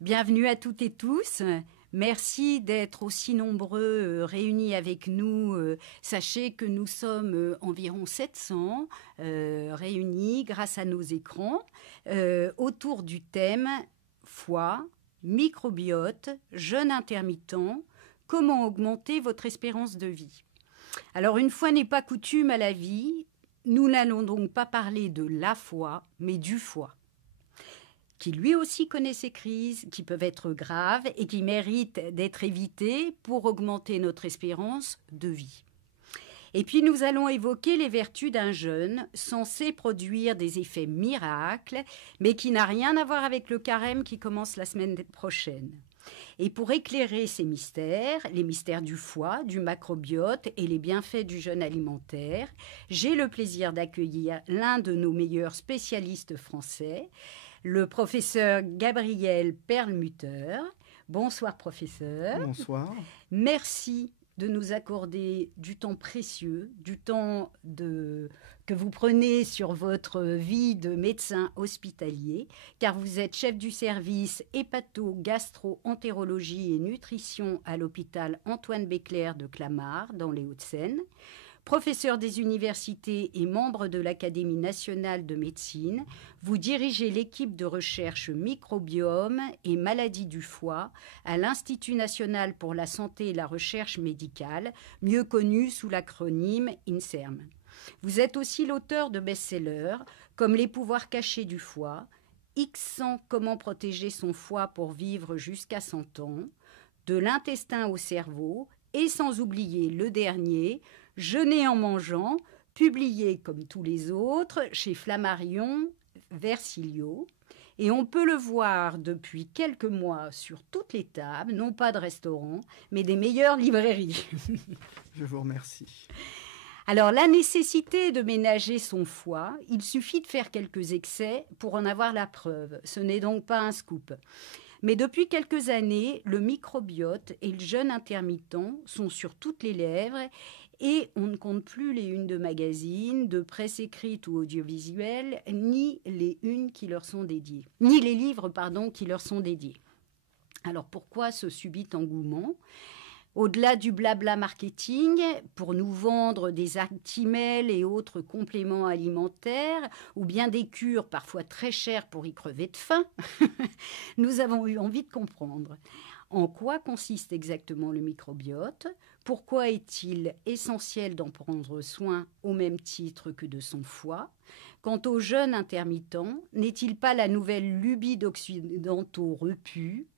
Bienvenue à toutes et tous. Merci d'être aussi nombreux réunis avec nous. Sachez que nous sommes environ 700 réunis grâce à nos écrans autour du thème foie, microbiote, jeûne intermittent, comment augmenter votre espérance de vie. Alors une fois n'est pas coutume à la vie, nous n'allons donc pas parler de la foie, mais du foie, qui lui aussi connaît ses crises, qui peuvent être graves et qui méritent d'être évitées pour augmenter notre espérance de vie. Et puis nous allons évoquer les vertus d'un jeûne censé produire des effets miracles, mais qui n'a rien à voir avec le carême qui commence la semaine prochaine. Et pour éclairer ces mystères, les mystères du foie, du macrobiote et les bienfaits du jeûne alimentaire, j'ai le plaisir d'accueillir l'un de nos meilleurs spécialistes français, le professeur Gabriel Perlmutter. Bonsoir professeur. Bonsoir. Merci de nous accorder du temps précieux, du temps que vous prenez sur votre vie de médecin hospitalier, car vous êtes chef du service hépato-gastro-entérologie et nutrition à l'hôpital Antoine Béclair de Clamart, dans les Hauts-de-Seine, professeur des universités et membre de l'Académie nationale de médecine. Vous dirigez l'équipe de recherche microbiome et maladies du foie à l'Institut national pour la santé et la recherche médicale, mieux connu sous l'acronyme INSERM. Vous êtes aussi l'auteur de best-sellers comme Les pouvoirs cachés du foie, X100 comment protéger son foie pour vivre jusqu'à 100 ans, De l'intestin au cerveau, et sans oublier le dernier, Jeûner en mangeant, publié comme tous les autres chez Flammarion Versilio. Et on peut le voir depuis quelques mois sur toutes les tables, non pas de restaurants, mais des meilleures librairies. Je vous remercie. Alors, la nécessité de ménager son foie, il suffit de faire quelques excès pour en avoir la preuve. Ce n'est donc pas un scoop. Mais depuis quelques années, le microbiote et le jeûne intermittent sont sur toutes les lèvres et on ne compte plus les unes de magazines, de presse écrite ou audiovisuelle, ni les unes qui leur sont dédiées, ni les livres, qui leur sont dédiés. Alors pourquoi ce subit engouement ? Au-delà du blabla marketing, pour nous vendre des Actimel et autres compléments alimentaires, ou bien des cures parfois très chères pour y crever de faim, nous avons eu envie de comprendre. En quoi consiste exactement le microbiote ? Pourquoi est-il essentiel d'en prendre soin au même titre que de son foie ? Quant au jeûne intermittent, n'est-il pas la nouvelle lubie d'occidentaux repus ?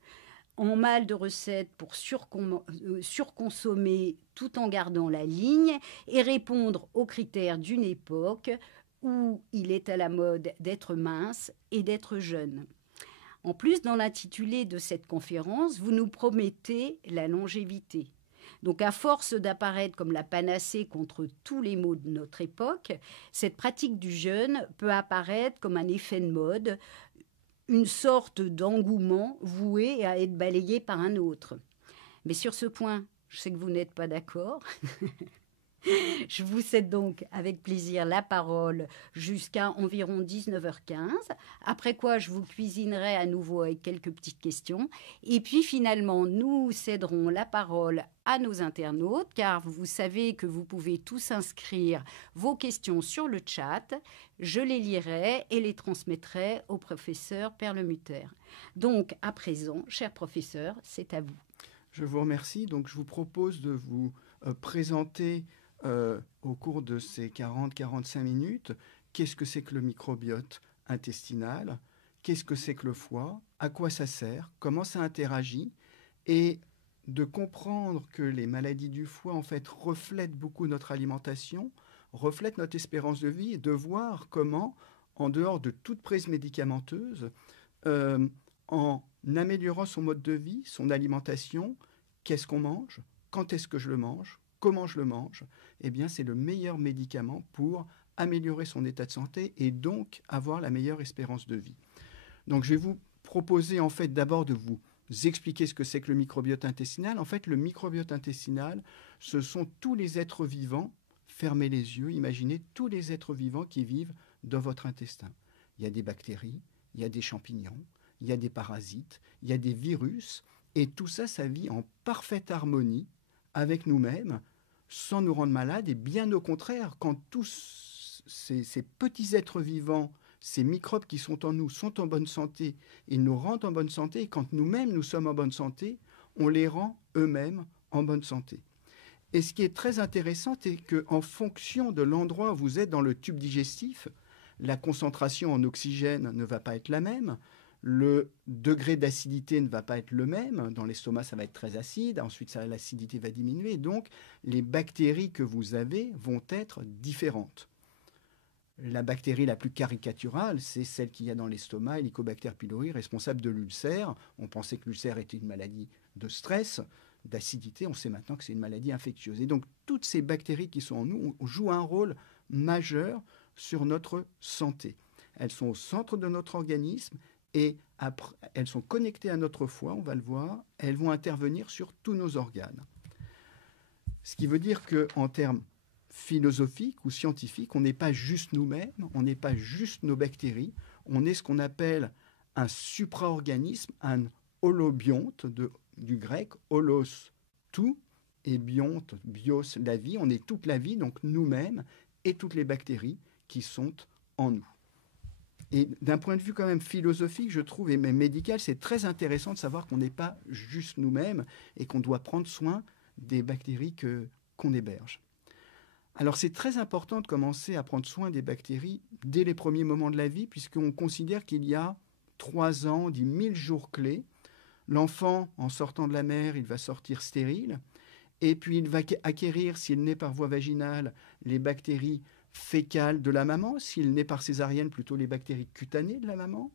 En mal de recettes pour surconsommer tout en gardant la ligne et répondre aux critères d'une époque où il est à la mode d'être mince et d'être jeune. En plus, dans l'intitulé de cette conférence, vous nous promettez la longévité. Donc, à force d'apparaître comme la panacée contre tous les maux de notre époque, cette pratique du jeûne peut apparaître comme un effet de mode, une sorte d'engouement voué à être balayé par un autre. Mais sur ce point, je sais que vous n'êtes pas d'accord. Je vous cède donc avec plaisir la parole jusqu'à environ 19h15, après quoi je vous cuisinerai à nouveau avec quelques petites questions. Et puis finalement, nous céderons la parole à nos internautes, car vous savez que vous pouvez tous inscrire vos questions sur le chat. Je les lirai et les transmettrai au professeur Perlmutter. Donc, à présent, cher professeur, c'est à vous. Je vous remercie. Donc, je vous propose de vous présenter au cours de ces 40-45 minutes qu'est-ce que c'est que le microbiote intestinal, qu'est-ce que c'est que le foie, à quoi ça sert, comment ça interagit, et de comprendre que les maladies du foie, en fait, reflètent beaucoup notre alimentation, reflètent notre espérance de vie, et de voir comment, en dehors de toute prise médicamenteuse, en améliorant son mode de vie, son alimentation, qu'est-ce qu'on mange, quand est-ce que je le mange, comment je le mange, eh bien, c'est le meilleur médicament pour améliorer son état de santé et donc avoir la meilleure espérance de vie. Donc, je vais vous proposer, en fait, d'abord de vous expliquer ce que c'est que le microbiote intestinal. En fait, le microbiote intestinal, ce sont tous les êtres vivants. Fermez les yeux, imaginez tous les êtres vivants qui vivent dans votre intestin. Il y a des bactéries, il y a des champignons, il y a des parasites, il y a des virus, et tout ça, ça vit en parfaite harmonie avec nous-mêmes, sans nous rendre malades, et bien au contraire, quand tous ces petits êtres vivants, ces microbes qui sont en nous, sont en bonne santé, ils nous rendent en bonne santé, et quand nous-mêmes nous sommes en bonne santé, on les rend eux-mêmes en bonne santé. Et ce qui est très intéressant, c'est qu'en fonction de l'endroit où vous êtes dans le tube digestif, la concentration en oxygène ne va pas être la même, le degré d'acidité ne va pas être le même. Dans l'estomac, ça va être très acide, ensuite l'acidité va diminuer, donc les bactéries que vous avez vont être différentes. La bactérie la plus caricaturale, c'est celle qu'il y a dans l'estomac, Helicobacter pylori, responsable de l'ulcère. On pensait que l'ulcère était une maladie de stress, d'acidité, on sait maintenant que c'est une maladie infectieuse. Et donc, toutes ces bactéries qui sont en nous jouent un rôle majeur sur notre santé. Elles sont au centre de notre organisme et après, elles sont connectées à notre foie, on va le voir, elles vont intervenir sur tous nos organes. Ce qui veut dire qu'en termes philosophiques ou scientifiques, on n'est pas juste nous-mêmes, on n'est pas juste nos bactéries, on est ce qu'on appelle un supraorganisme, un holobionte, du grec holos, tout, et bionte, bios, la vie. On est toute la vie, donc nous-mêmes, et toutes les bactéries qui sont en nous. Et d'un point de vue quand même philosophique, je trouve, et même médical, c'est très intéressant de savoir qu'on n'est pas juste nous-mêmes et qu'on doit prendre soin des bactéries qu'on héberge. Alors c'est très important de commencer à prendre soin des bactéries dès les premiers moments de la vie, puisqu'on considère qu'il y a 3 ans, on dit 1000 jours clés. L'enfant, en sortant de la mère, il va sortir stérile, et puis il va acquérir, s'il naît par voie vaginale, les bactéries fécales de la maman, s'il naît par césarienne, plutôt les bactéries cutanées de la maman.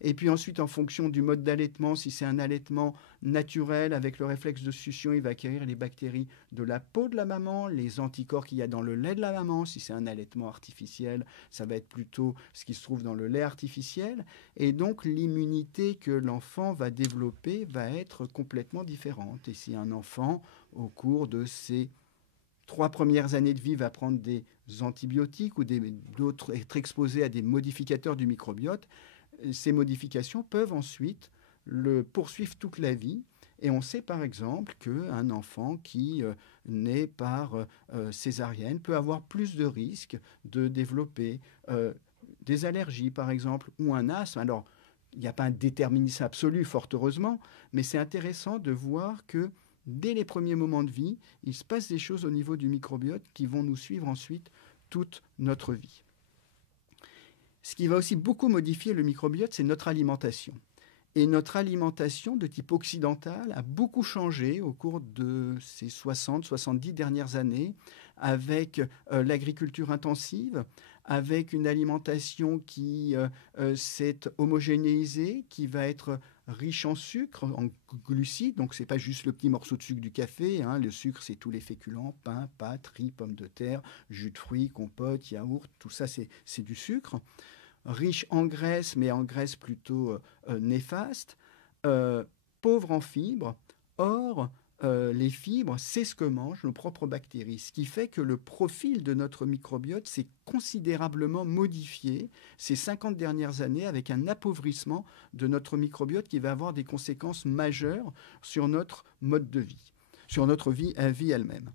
Et puis ensuite, en fonction du mode d'allaitement, si c'est un allaitement naturel avec le réflexe de succion, il va acquérir les bactéries de la peau de la maman, les anticorps qu'il y a dans le lait de la maman. Si c'est un allaitement artificiel, ça va être plutôt ce qui se trouve dans le lait artificiel. Et donc, l'immunité que l'enfant va développer va être complètement différente. Et si un enfant, au cours de ses 3 premières années de vie, va prendre des antibiotiques ou d'autres, être exposé à des modificateurs du microbiote, ces modifications peuvent ensuite le poursuivre toute la vie. Et on sait par exemple qu'un enfant qui naît par césarienne peut avoir plus de risques de développer des allergies par exemple ou un asthme. Alors, il n'y a pas un déterminisme absolu, fort heureusement, mais c'est intéressant de voir que dès les premiers moments de vie, il se passe des choses au niveau du microbiote qui vont nous suivre ensuite toute notre vie. Ce qui va aussi beaucoup modifier le microbiote, c'est notre alimentation. Et notre alimentation de type occidental a beaucoup changé au cours de ces 60-70 dernières années avec l'agriculture intensive, avec une alimentation qui s'est homogénéisée, qui va être riche en sucre, en glucides. Donc, ce n'est pas juste le petit morceau de sucre du café. Le sucre, c'est tous les féculents, pain, pâtes, riz, pommes de terre, jus de fruits, compote, yaourt. Tout ça, c'est du sucre. Riche en graisse, mais en graisse plutôt néfaste, pauvre en fibres. Or, les fibres, c'est ce que mangent nos propres bactéries, ce qui fait que le profil de notre microbiote s'est considérablement modifié ces 50 dernières années avec un appauvrissement de notre microbiote qui va avoir des conséquences majeures sur notre mode de vie, sur notre vie elle-même.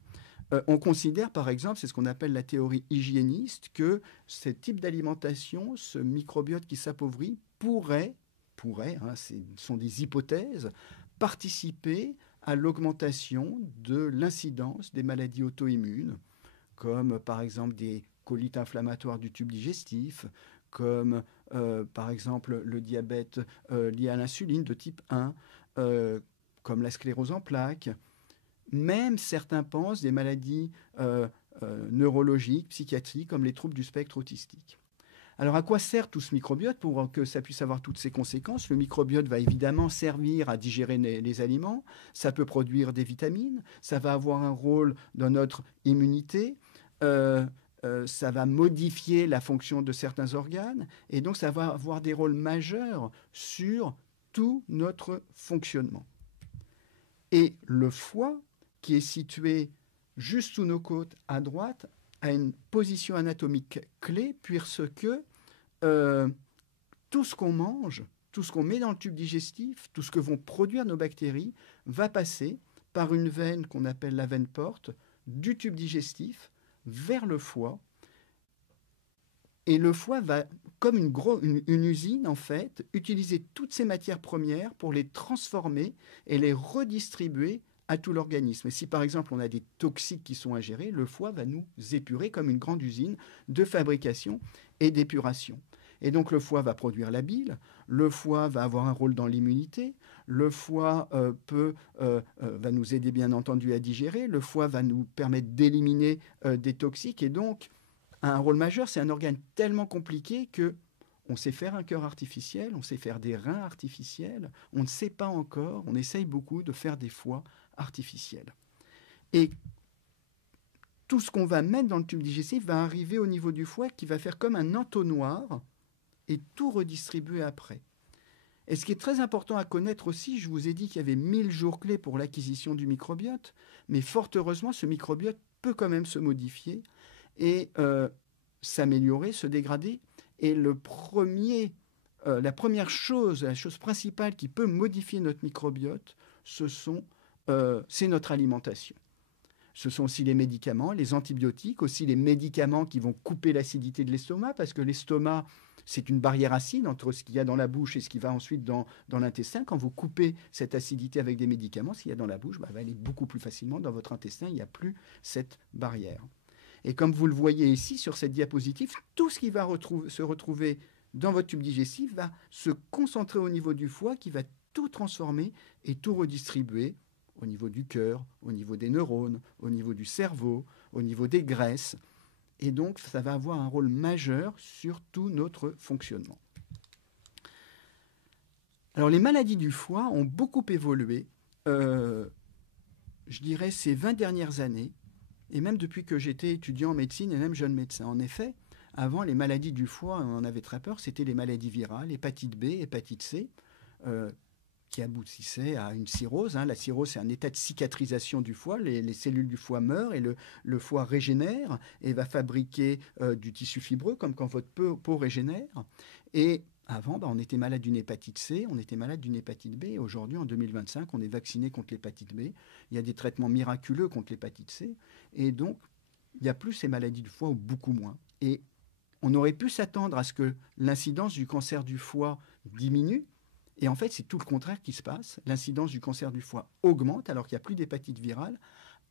On considère, par exemple, c'est ce qu'on appelle la théorie hygiéniste, que ce type d'alimentation, ce microbiote qui s'appauvrit, pourrait, ce sont des hypothèses, participer à l'augmentation de l'incidence des maladies auto-immunes, comme par exemple des colites inflammatoires du tube digestif, comme par exemple le diabète lié à l'insuline de type 1, comme la sclérose en plaques. Même certains pensent des maladies neurologiques, psychiatriques, comme les troubles du spectre autistique. Alors à quoi sert tout ce microbiote pour que ça puisse avoir toutes ces conséquences? Le microbiote va évidemment servir à digérer les aliments, ça peut produire des vitamines, ça va avoir un rôle dans notre immunité, ça va modifier la fonction de certains organes, et donc ça va avoir des rôles majeurs sur tout notre fonctionnement. Et le foie, qui est situé juste sous nos côtes à droite, a une position anatomique clé, puisque tout ce qu'on mange tout ce qu'on met dans le tube digestif, tout ce que vont produire nos bactéries, va passer par une veine qu'on appelle la veine porte, du tube digestif vers le foie. Et le foie va, comme une usine en fait, utiliser toutes ces matières premières pour les transformer et les redistribuer à tout l'organisme. Et si par exemple on a des toxiques qui sont ingérés, le foie va nous épurer comme une grande usine de fabrication et d'épuration. Et donc le foie va produire la bile, le foie va avoir un rôle dans l'immunité, le foie va nous aider bien entendu à digérer, le foie va nous permettre d'éliminer des toxiques et donc a un rôle majeur. C'est un organe tellement compliqué que on sait faire un cœur artificiel, on sait faire des reins artificiels, on ne sait pas encore, on essaye beaucoup de faire des foies artificiels. Et tout ce qu'on va mettre dans le tube digestif va arriver au niveau du foie qui va faire comme un entonnoir et tout redistribuer après. Et ce qui est très important à connaître aussi, je vous ai dit qu'il y avait 1000 jours clés pour l'acquisition du microbiote, mais fort heureusement, ce microbiote peut quand même se modifier et s'améliorer, se dégrader. Et la première chose, la chose principale qui peut modifier notre microbiote, c'est notre alimentation. Ce sont aussi les médicaments, les antibiotiques, aussi les médicaments qui vont couper l'acidité de l'estomac, parce que l'estomac, c'est une barrière acide entre ce qu'il y a dans la bouche et ce qui va ensuite dans l'intestin. Quand vous coupez cette acidité avec des médicaments, ce qu'il y a dans la bouche va aller beaucoup plus facilement dans votre intestin, il n'y a plus cette barrière. Et comme vous le voyez ici sur cette diapositive, tout ce qui va se retrouver dans votre tube digestif va se concentrer au niveau du foie qui va tout transformer et tout redistribuer au niveau du cœur, au niveau des neurones, au niveau du cerveau, au niveau des graisses. Et donc, ça va avoir un rôle majeur sur tout notre fonctionnement. Alors, les maladies du foie ont beaucoup évolué, je dirais, ces 20 dernières années. Et même depuis que j'étais étudiant en médecine et même jeune médecin. En effet, avant, les maladies du foie, on en avait très peur, c'était les maladies virales, hépatite B, hépatite C, qui aboutissaient à une cirrhose. La cirrhose, c'est un état de cicatrisation du foie. Les cellules du foie meurent et le foie régénère et va fabriquer du tissu fibreux, comme quand votre peau régénère. Et avant, on était malade d'une hépatite C, on était malade d'une hépatite B. Et aujourd'hui, en 2025, on est vacciné contre l'hépatite B. Il y a des traitements miraculeux contre l'hépatite C. Et donc, il n'y a plus ces maladies du foie, ou beaucoup moins. Et on aurait pu s'attendre à ce que l'incidence du cancer du foie diminue. Et en fait, c'est tout le contraire qui se passe. L'incidence du cancer du foie augmente alors qu'il n'y a plus d'hépatite virale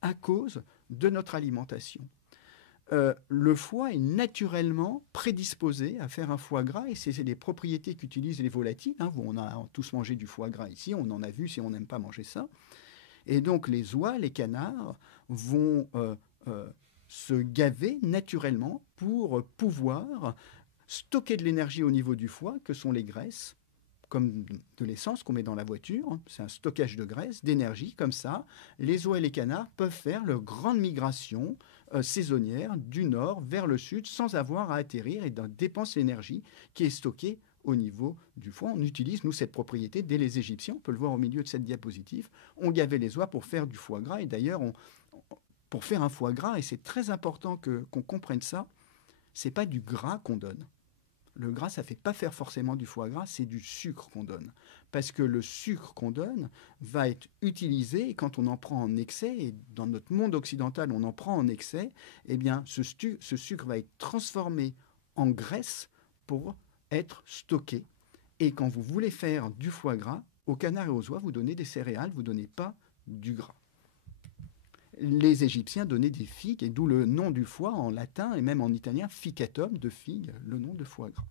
à cause de notre alimentation. Le foie est naturellement prédisposé à faire un foie gras et c'est les propriétés qu'utilisent les volatiles. On a tous mangé du foie gras ici, on en a vu si on n'aime pas manger ça. Et donc les oies, les canards vont se gaver naturellement pour pouvoir stocker de l'énergie au niveau du foie, que sont les graisses, comme de l'essence qu'on met dans la voiture. C'est un stockage de graisse, d'énergie, comme ça. Les oies et les canards peuvent faire leur grande migration saisonnière du nord vers le sud sans avoir à atterrir et dépenser l'énergie qui est stockée au niveau du foie. On utilise, nous, cette propriété dès les Égyptiens. On peut le voir au milieu de cette diapositive. On gavait les oies pour faire du foie gras. Et d'ailleurs, pour faire un foie gras, et c'est très important qu'on comprenne ça, c'est pas du gras qu'on donne. Le gras, ça ne fait pas faire forcément du foie gras, c'est du sucre qu'on donne. Parce que le sucre qu'on donne va être utilisé, et quand on en prend en excès, et dans notre monde occidental, on en prend en excès, eh bien, ce sucre va être transformé en graisse pour être stocké. Et quand vous voulez faire du foie gras, aux canards et aux oies, vous donnez des céréales, vous ne donnez pas du gras. Les Égyptiens donnaient des figues, et d'où le nom du foie en latin et même en italien, ficatum, de figue, le nom de foie gras.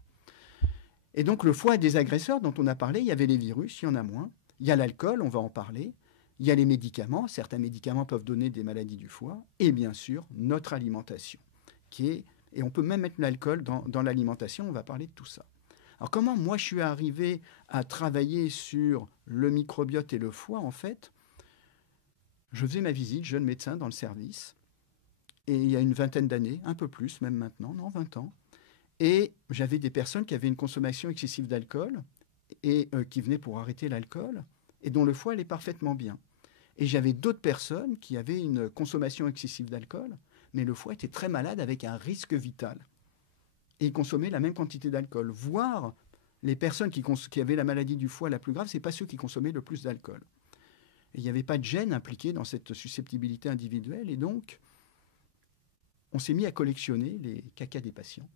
Et donc le foie a des agresseurs dont on a parlé, il y avait les virus, il y en a moins. Il y a l'alcool, on va en parler. Il y a les médicaments, certains médicaments peuvent donner des maladies du foie. Et bien sûr, notre alimentation, et on peut même mettre l'alcool dans l'alimentation, on va parler de tout ça. Alors comment moi je suis arrivé à travailler sur le microbiote et le foie en fait? Je faisais ma visite, jeune médecin dans le service, et il y a une vingtaine d'années, un peu plus même maintenant, 20 ans, et j'avais des personnes qui avaient une consommation excessive d'alcool et qui venaient pour arrêter l'alcool et dont le foie allait parfaitement bien. Et j'avais d'autres personnes qui avaient une consommation excessive d'alcool, mais le foie était très malade avec un risque vital. Et ils consommaient la même quantité d'alcool, voire les personnes qui avaient la maladie du foie la plus grave, ce n'est pas ceux qui consommaient le plus d'alcool. Et il n'y avait pas de gènes impliqués dans cette susceptibilité individuelle. Et donc, on s'est mis à collectionner les cacas des patients.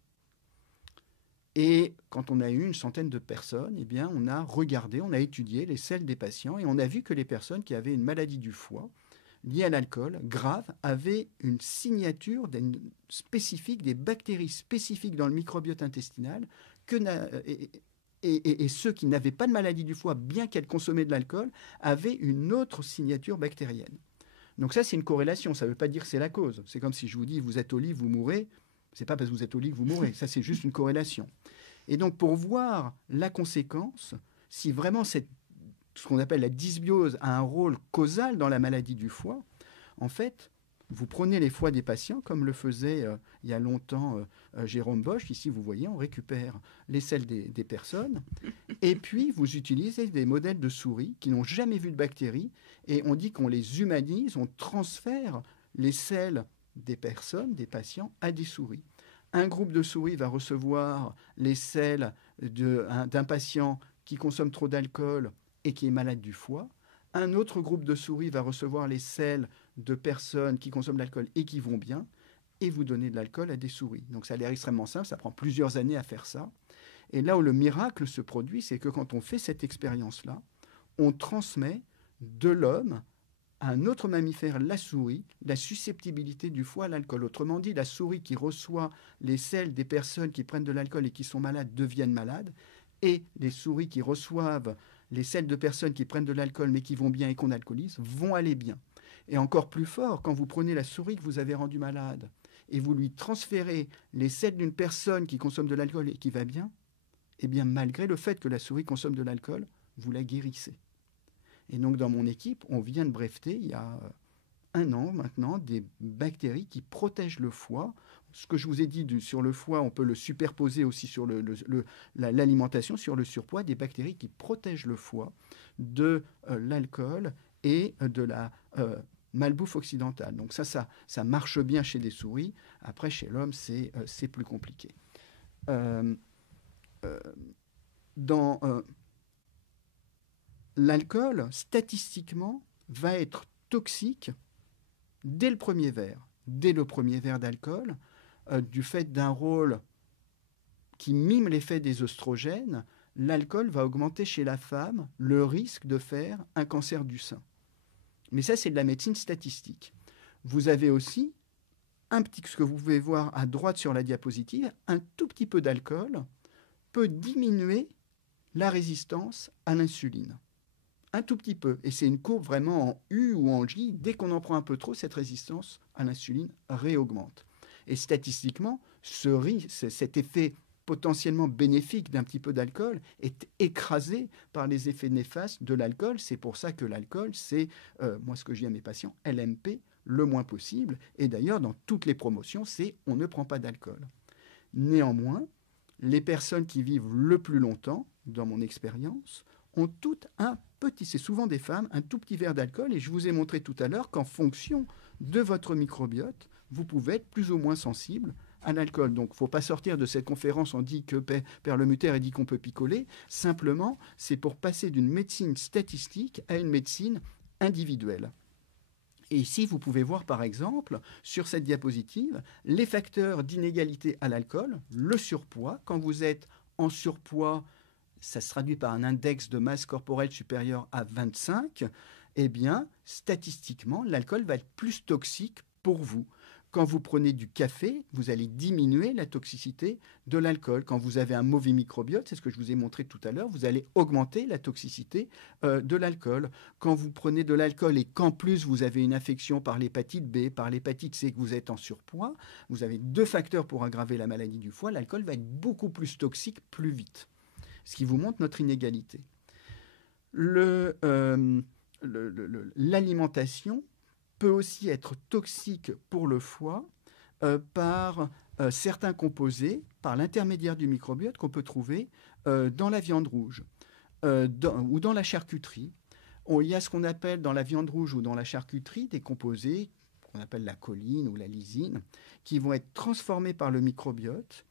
Et quand on a eu une centaine de personnes, eh bien, on a regardé, on a étudié les selles des patients et on a vu que les personnes qui avaient une maladie du foie liée à l'alcool grave avaient une signature spécifique, des bactéries spécifiques dans le microbiote intestinal et ceux qui n'avaient pas de maladie du foie, bien qu'elles consommaient de l'alcool, avaient une autre signature bactérienne. Donc ça, c'est une corrélation. Ça ne veut pas dire que c'est la cause. C'est comme si je vous dis, vous êtes au lit, vous mourrez. Ce n'est pas parce que vous êtes au lit que vous mourrez. Ça, c'est juste une corrélation. Et donc, pour voir la conséquence, si vraiment ce qu'on appelle la dysbiose a un rôle causal dans la maladie du foie, en fait, vous prenez les foies des patients, comme le faisait il y a longtemps Jérôme Bosch. Ici, vous voyez, on récupère les selles des personnes. Et puis, vous utilisez des modèles de souris qui n'ont jamais vu de bactéries. Et on dit qu'on les humanise, on transfère les selles des personnes, des patients, à des souris. Un groupe de souris va recevoir les selles d'un patient qui consomme trop d'alcool et qui est malade du foie. Un autre groupe de souris va recevoir les selles de personnes qui consomment de l'alcool et qui vont bien, et vous donnez de l'alcool à des souris. Donc ça a l'air extrêmement simple, ça prend plusieurs années à faire ça. Et là où le miracle se produit, c'est que quand on fait cette expérience-là, on transmet de l'homme à un autre mammifère, la souris, la susceptibilité du foie à l'alcool. Autrement dit, la souris qui reçoit les selles des personnes qui prennent de l'alcool et qui sont malades deviennent malades, et les souris qui reçoivent les selles de personnes qui prennent de l'alcool mais qui vont bien et qu'on alcoolise vont aller bien. Et encore plus fort, quand vous prenez la souris que vous avez rendue malade et vous lui transférez les selles d'une personne qui consomme de l'alcool et qui va bien, eh bien malgré le fait que la souris consomme de l'alcool, vous la guérissez. Et donc, dans mon équipe, on vient de breveter, il y a 1 an maintenant, des bactéries qui protègent le foie. Ce que je vous ai dit sur le foie, on peut le superposer aussi sur l'alimentation, sur le surpoids, des bactéries qui protègent le foie de l'alcool et de la malbouffe occidentale. Donc ça marche bien chez des souris. Après, chez l'homme, c'est plus compliqué. L'alcool, statistiquement, va être toxique dès le premier verre. Dès le premier verre d'alcool, du fait d'un rôle qui mime l'effet des œstrogènes, l'alcool va augmenter chez la femme le risque de faire un cancer du sein. Mais ça, c'est de la médecine statistique. Vous avez aussi, ce que vous pouvez voir à droite sur la diapositive, un tout petit peu d'alcool peut diminuer la résistance à l'insuline. Un tout petit peu. Et c'est une courbe vraiment en U ou en J. Dès qu'on en prend un peu trop, cette résistance à l'insuline réaugmente. Et statistiquement, cet effet potentiellement bénéfique d'un petit peu d'alcool est écrasé par les effets néfastes de l'alcool. C'est pour ça que l'alcool, c'est, moi ce que je dis à mes patients, LMP le moins possible. Et d'ailleurs, dans toutes les promotions, c'est on ne prend pas d'alcool. Néanmoins, les personnes qui vivent le plus longtemps, dans mon expérience, ont toutes c'est souvent des femmes, un tout petit verre d'alcool. Et je vous ai montré tout à l'heure qu'en fonction de votre microbiote, vous pouvez être plus ou moins sensible à l'alcool. Donc, il ne faut pas sortir de cette conférence, on dit que Père Lemuter a dit qu'on peut picoler. Simplement, c'est pour passer d'une médecine statistique à une médecine individuelle. Et ici, vous pouvez voir, par exemple, sur cette diapositive, les facteurs d'inégalité à l'alcool, le surpoids. Quand vous êtes en surpoids, ça se traduit par un index de masse corporelle supérieur à 25, eh bien, statistiquement, l'alcool va être plus toxique pour vous. Quand vous prenez du café, vous allez diminuer la toxicité de l'alcool. Quand vous avez un mauvais microbiote, c'est ce que je vous ai montré tout à l'heure, vous allez augmenter la toxicité de l'alcool. Quand vous prenez de l'alcool et qu'en plus vous avez une infection par l'hépatite B, par l'hépatite C, que vous êtes en surpoids, vous avez 2 facteurs pour aggraver la maladie du foie. L'alcool va être beaucoup plus toxique plus vite. Ce qui vous montre notre inégalité. L'alimentation peut aussi être toxique pour le foie par certains composés, par l'intermédiaire du microbiote qu'on peut trouver dans la viande rouge ou dans la charcuterie. Il y a ce qu'on appelle dans la viande rouge ou dans la charcuterie des composés qu'on appelle la choline ou la lysine qui vont être transformés par le microbiote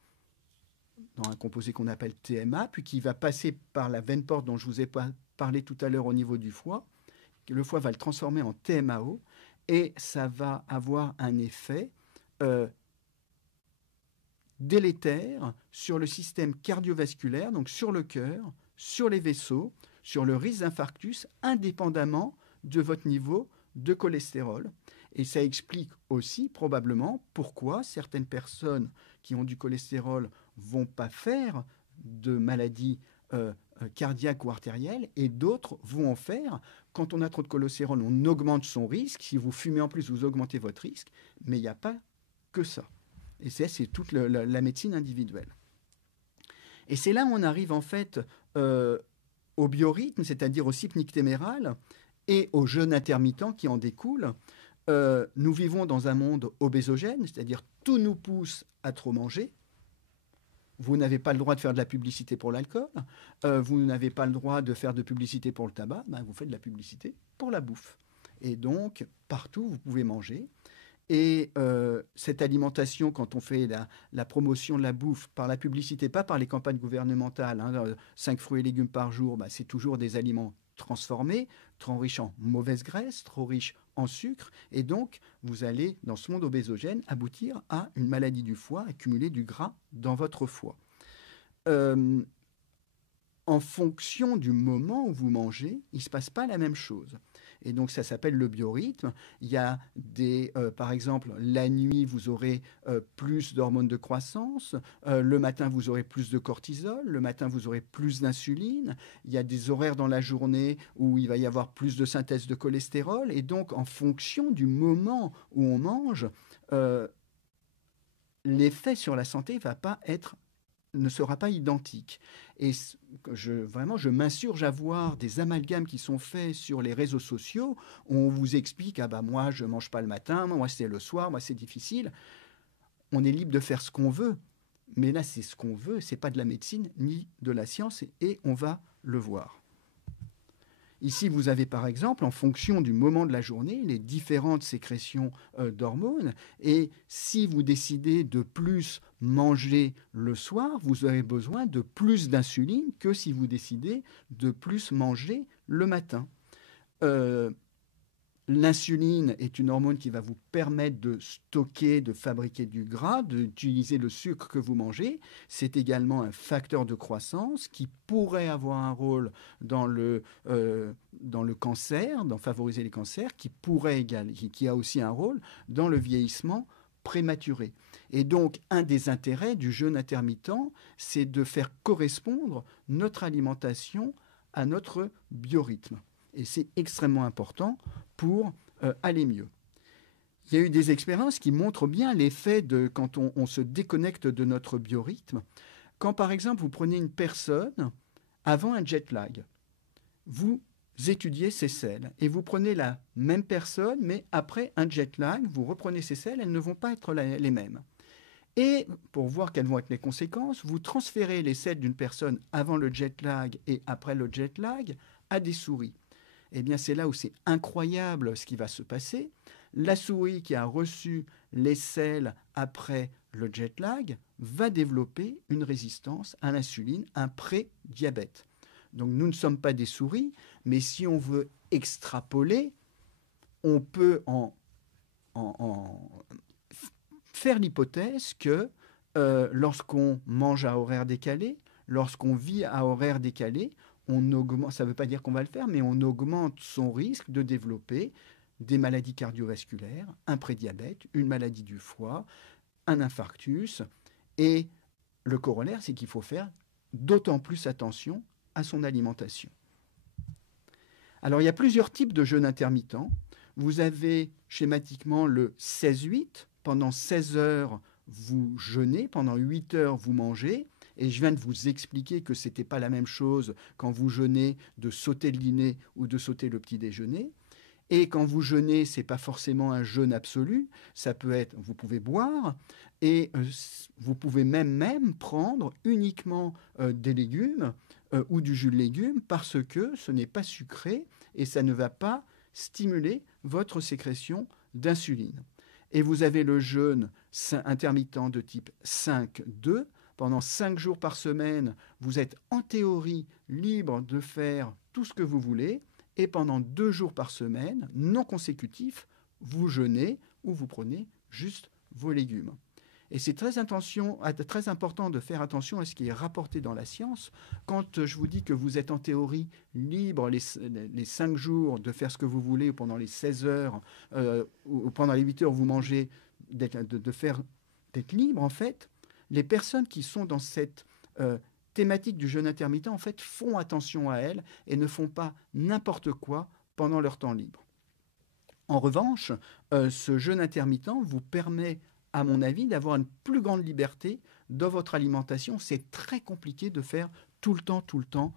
dans un composé qu'on appelle TMA, puis qui va passer par la veine porte dont je vous ai parlé tout à l'heure au niveau du foie. Le foie va le transformer en TMAO et ça va avoir un effet délétère sur le système cardiovasculaire, donc sur le cœur, sur les vaisseaux, sur le risque d'infarctus, indépendamment de votre niveau de cholestérol. Et ça explique aussi probablement pourquoi certaines personnes qui ont du cholestérol vont pas faire de maladie cardiaque ou artérielle et d'autres vont en faire. Quand on a trop de cholestérol, on augmente son risque. Si vous fumez en plus, vous augmentez votre risque. Mais il n'y a pas que ça. Et c'est toute la médecine individuelle. Et c'est là où on arrive en fait au biorhythme, c'est-à-dire au cycle nictéméral et au jeûne intermittent qui en découle. Nous vivons dans un monde obésogène, c'est-à-dire tout nous pousse à trop manger. Vous n'avez pas le droit de faire de la publicité pour l'alcool, vous n'avez pas le droit de faire de publicité pour le tabac, ben vous faites de la publicité pour la bouffe. Et donc, partout, vous pouvez manger. Et cette alimentation, quand on fait la promotion de la bouffe par la publicité, pas par les campagnes gouvernementales, 5 fruits et légumes par jour, ben c'est toujours des aliments transformés, trop riches en mauvaise graisse, trop riches en sucre. Et donc, vous allez, dans ce monde obésogène, aboutir à une maladie du foie, accumuler du gras dans votre foie. En fonction du moment où vous mangez, il ne se passe pas la même chose. Et donc, ça s'appelle le biorhythme. Il y a par exemple, la nuit, vous aurez plus d'hormones de croissance. Le matin, vous aurez plus de cortisol. Le matin, vous aurez plus d'insuline. Il y a des horaires dans la journée où il va y avoir plus de synthèse de cholestérol. Et donc, en fonction du moment où on mange, l'effet sur la santé ne sera pas identique. Et je m'insurge à voir des amalgames qui sont faits sur les réseaux sociaux où on vous explique « Ah bah moi, je ne mange pas le matin, moi c'est le soir, moi c'est difficile ». On est libre de faire ce qu'on veut, mais là c'est ce qu'on veut, ce n'est pas de la médecine ni de la science et on va le voir. Ici, vous avez par exemple, en fonction du moment de la journée, les différentes sécrétions d'hormones. Et si vous décidez de plus manger le soir, vous aurez besoin de plus d'insuline que si vous décidez de plus manger le matin. L'insuline est une hormone qui va vous permettre de stocker, de fabriquer du gras, d'utiliser le sucre que vous mangez. C'est également un facteur de croissance qui pourrait avoir un rôle dans le cancer, dans favoriser les cancers, qui a aussi un rôle dans le vieillissement prématuré. Et donc, un des intérêts du jeûne intermittent, c'est de faire correspondre notre alimentation à notre biorhythme. Et c'est extrêmement important pour aller mieux. Il y a eu des expériences qui montrent bien l'effet de quand on se déconnecte de notre biorhythme. Quand, par exemple, vous prenez une personne avant un jet lag, vous étudiez ses selles et vous prenez la même personne, mais après un jet lag, vous reprenez ses selles, elles ne vont pas être les mêmes. Et pour voir quelles vont être les conséquences, vous transférez les selles d'une personne avant le jet lag et après le jet lag à des souris. Eh bien, c'est là où c'est incroyable ce qui va se passer. La souris qui a reçu les selles après le jet lag va développer une résistance à l'insuline, un pré-diabète. Donc, nous ne sommes pas des souris, mais si on veut extrapoler, on peut faire l'hypothèse que lorsqu'on mange à horaire décalé, lorsqu'on vit à horaire décalé, on augmente, ça ne veut pas dire qu'on va le faire, mais on augmente son risque de développer des maladies cardiovasculaires, un prédiabète, une maladie du foie, un infarctus. Et le corollaire, c'est qu'il faut faire d'autant plus attention à son alimentation. Alors, il y a plusieurs types de jeûne intermittent. Vous avez schématiquement le 16-8. Pendant 16 heures, vous jeûnez. Pendant 8 heures, vous mangez. Et je viens de vous expliquer que ce n'était pas la même chose quand vous jeûnez de sauter le dîner ou de sauter le petit déjeuner. Et quand vous jeûnez, ce n'est pas forcément un jeûne absolu. Ça peut être, vous pouvez boire et vous pouvez même prendre uniquement des légumes ou du jus de légumes parce que ce n'est pas sucré et ça ne va pas stimuler votre sécrétion d'insuline. Et vous avez le jeûne intermittent de type 5-2. pendant 5 jours par semaine, vous êtes en théorie libre de faire tout ce que vous voulez, et pendant 2 jours par semaine, non consécutifs, vous jeûnez ou vous prenez juste vos légumes. Et c'est très important de faire attention à ce qui est rapporté dans la science. Quand je vous dis que vous êtes en théorie libre les 5 jours de faire ce que vous voulez, ou pendant les 16 heures, ou pendant les 8 heures, vous mangez, d'être libre, en fait, les personnes qui sont dans cette thématique du jeûne intermittent, en fait, font attention à elles et ne font pas n'importe quoi pendant leur temps libre. En revanche, ce jeûne intermittent vous permet, à mon avis, d'avoir une plus grande liberté dans votre alimentation. C'est très compliqué de faire tout le temps,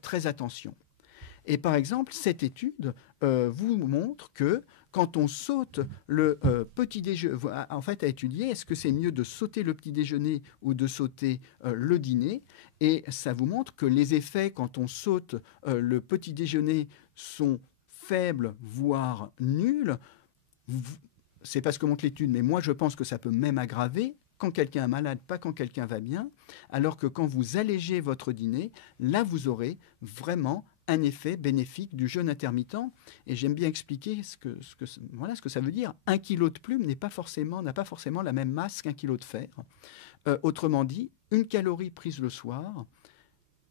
très attention. Et par exemple, cette étude vous montre que quand on saute le petit déjeuner, en fait, à étudier, est-ce que c'est mieux de sauter le petit déjeuner ou de sauter le dîner? Et ça vous montre que les effets, quand on saute le petit déjeuner, sont faibles, voire nuls. C'est pas ce que montre l'étude, mais moi je pense que ça peut même aggraver quand quelqu'un est malade, pas quand quelqu'un va bien, alors que quand vous allégez votre dîner, là vous aurez vraiment un effet bénéfique du jeûne intermittent. Et j'aime bien expliquer ce que ça veut dire. 1 kilo de plume n'a pas forcément la même masse qu'1 kilo de fer. Autrement dit, une calorie prise le soir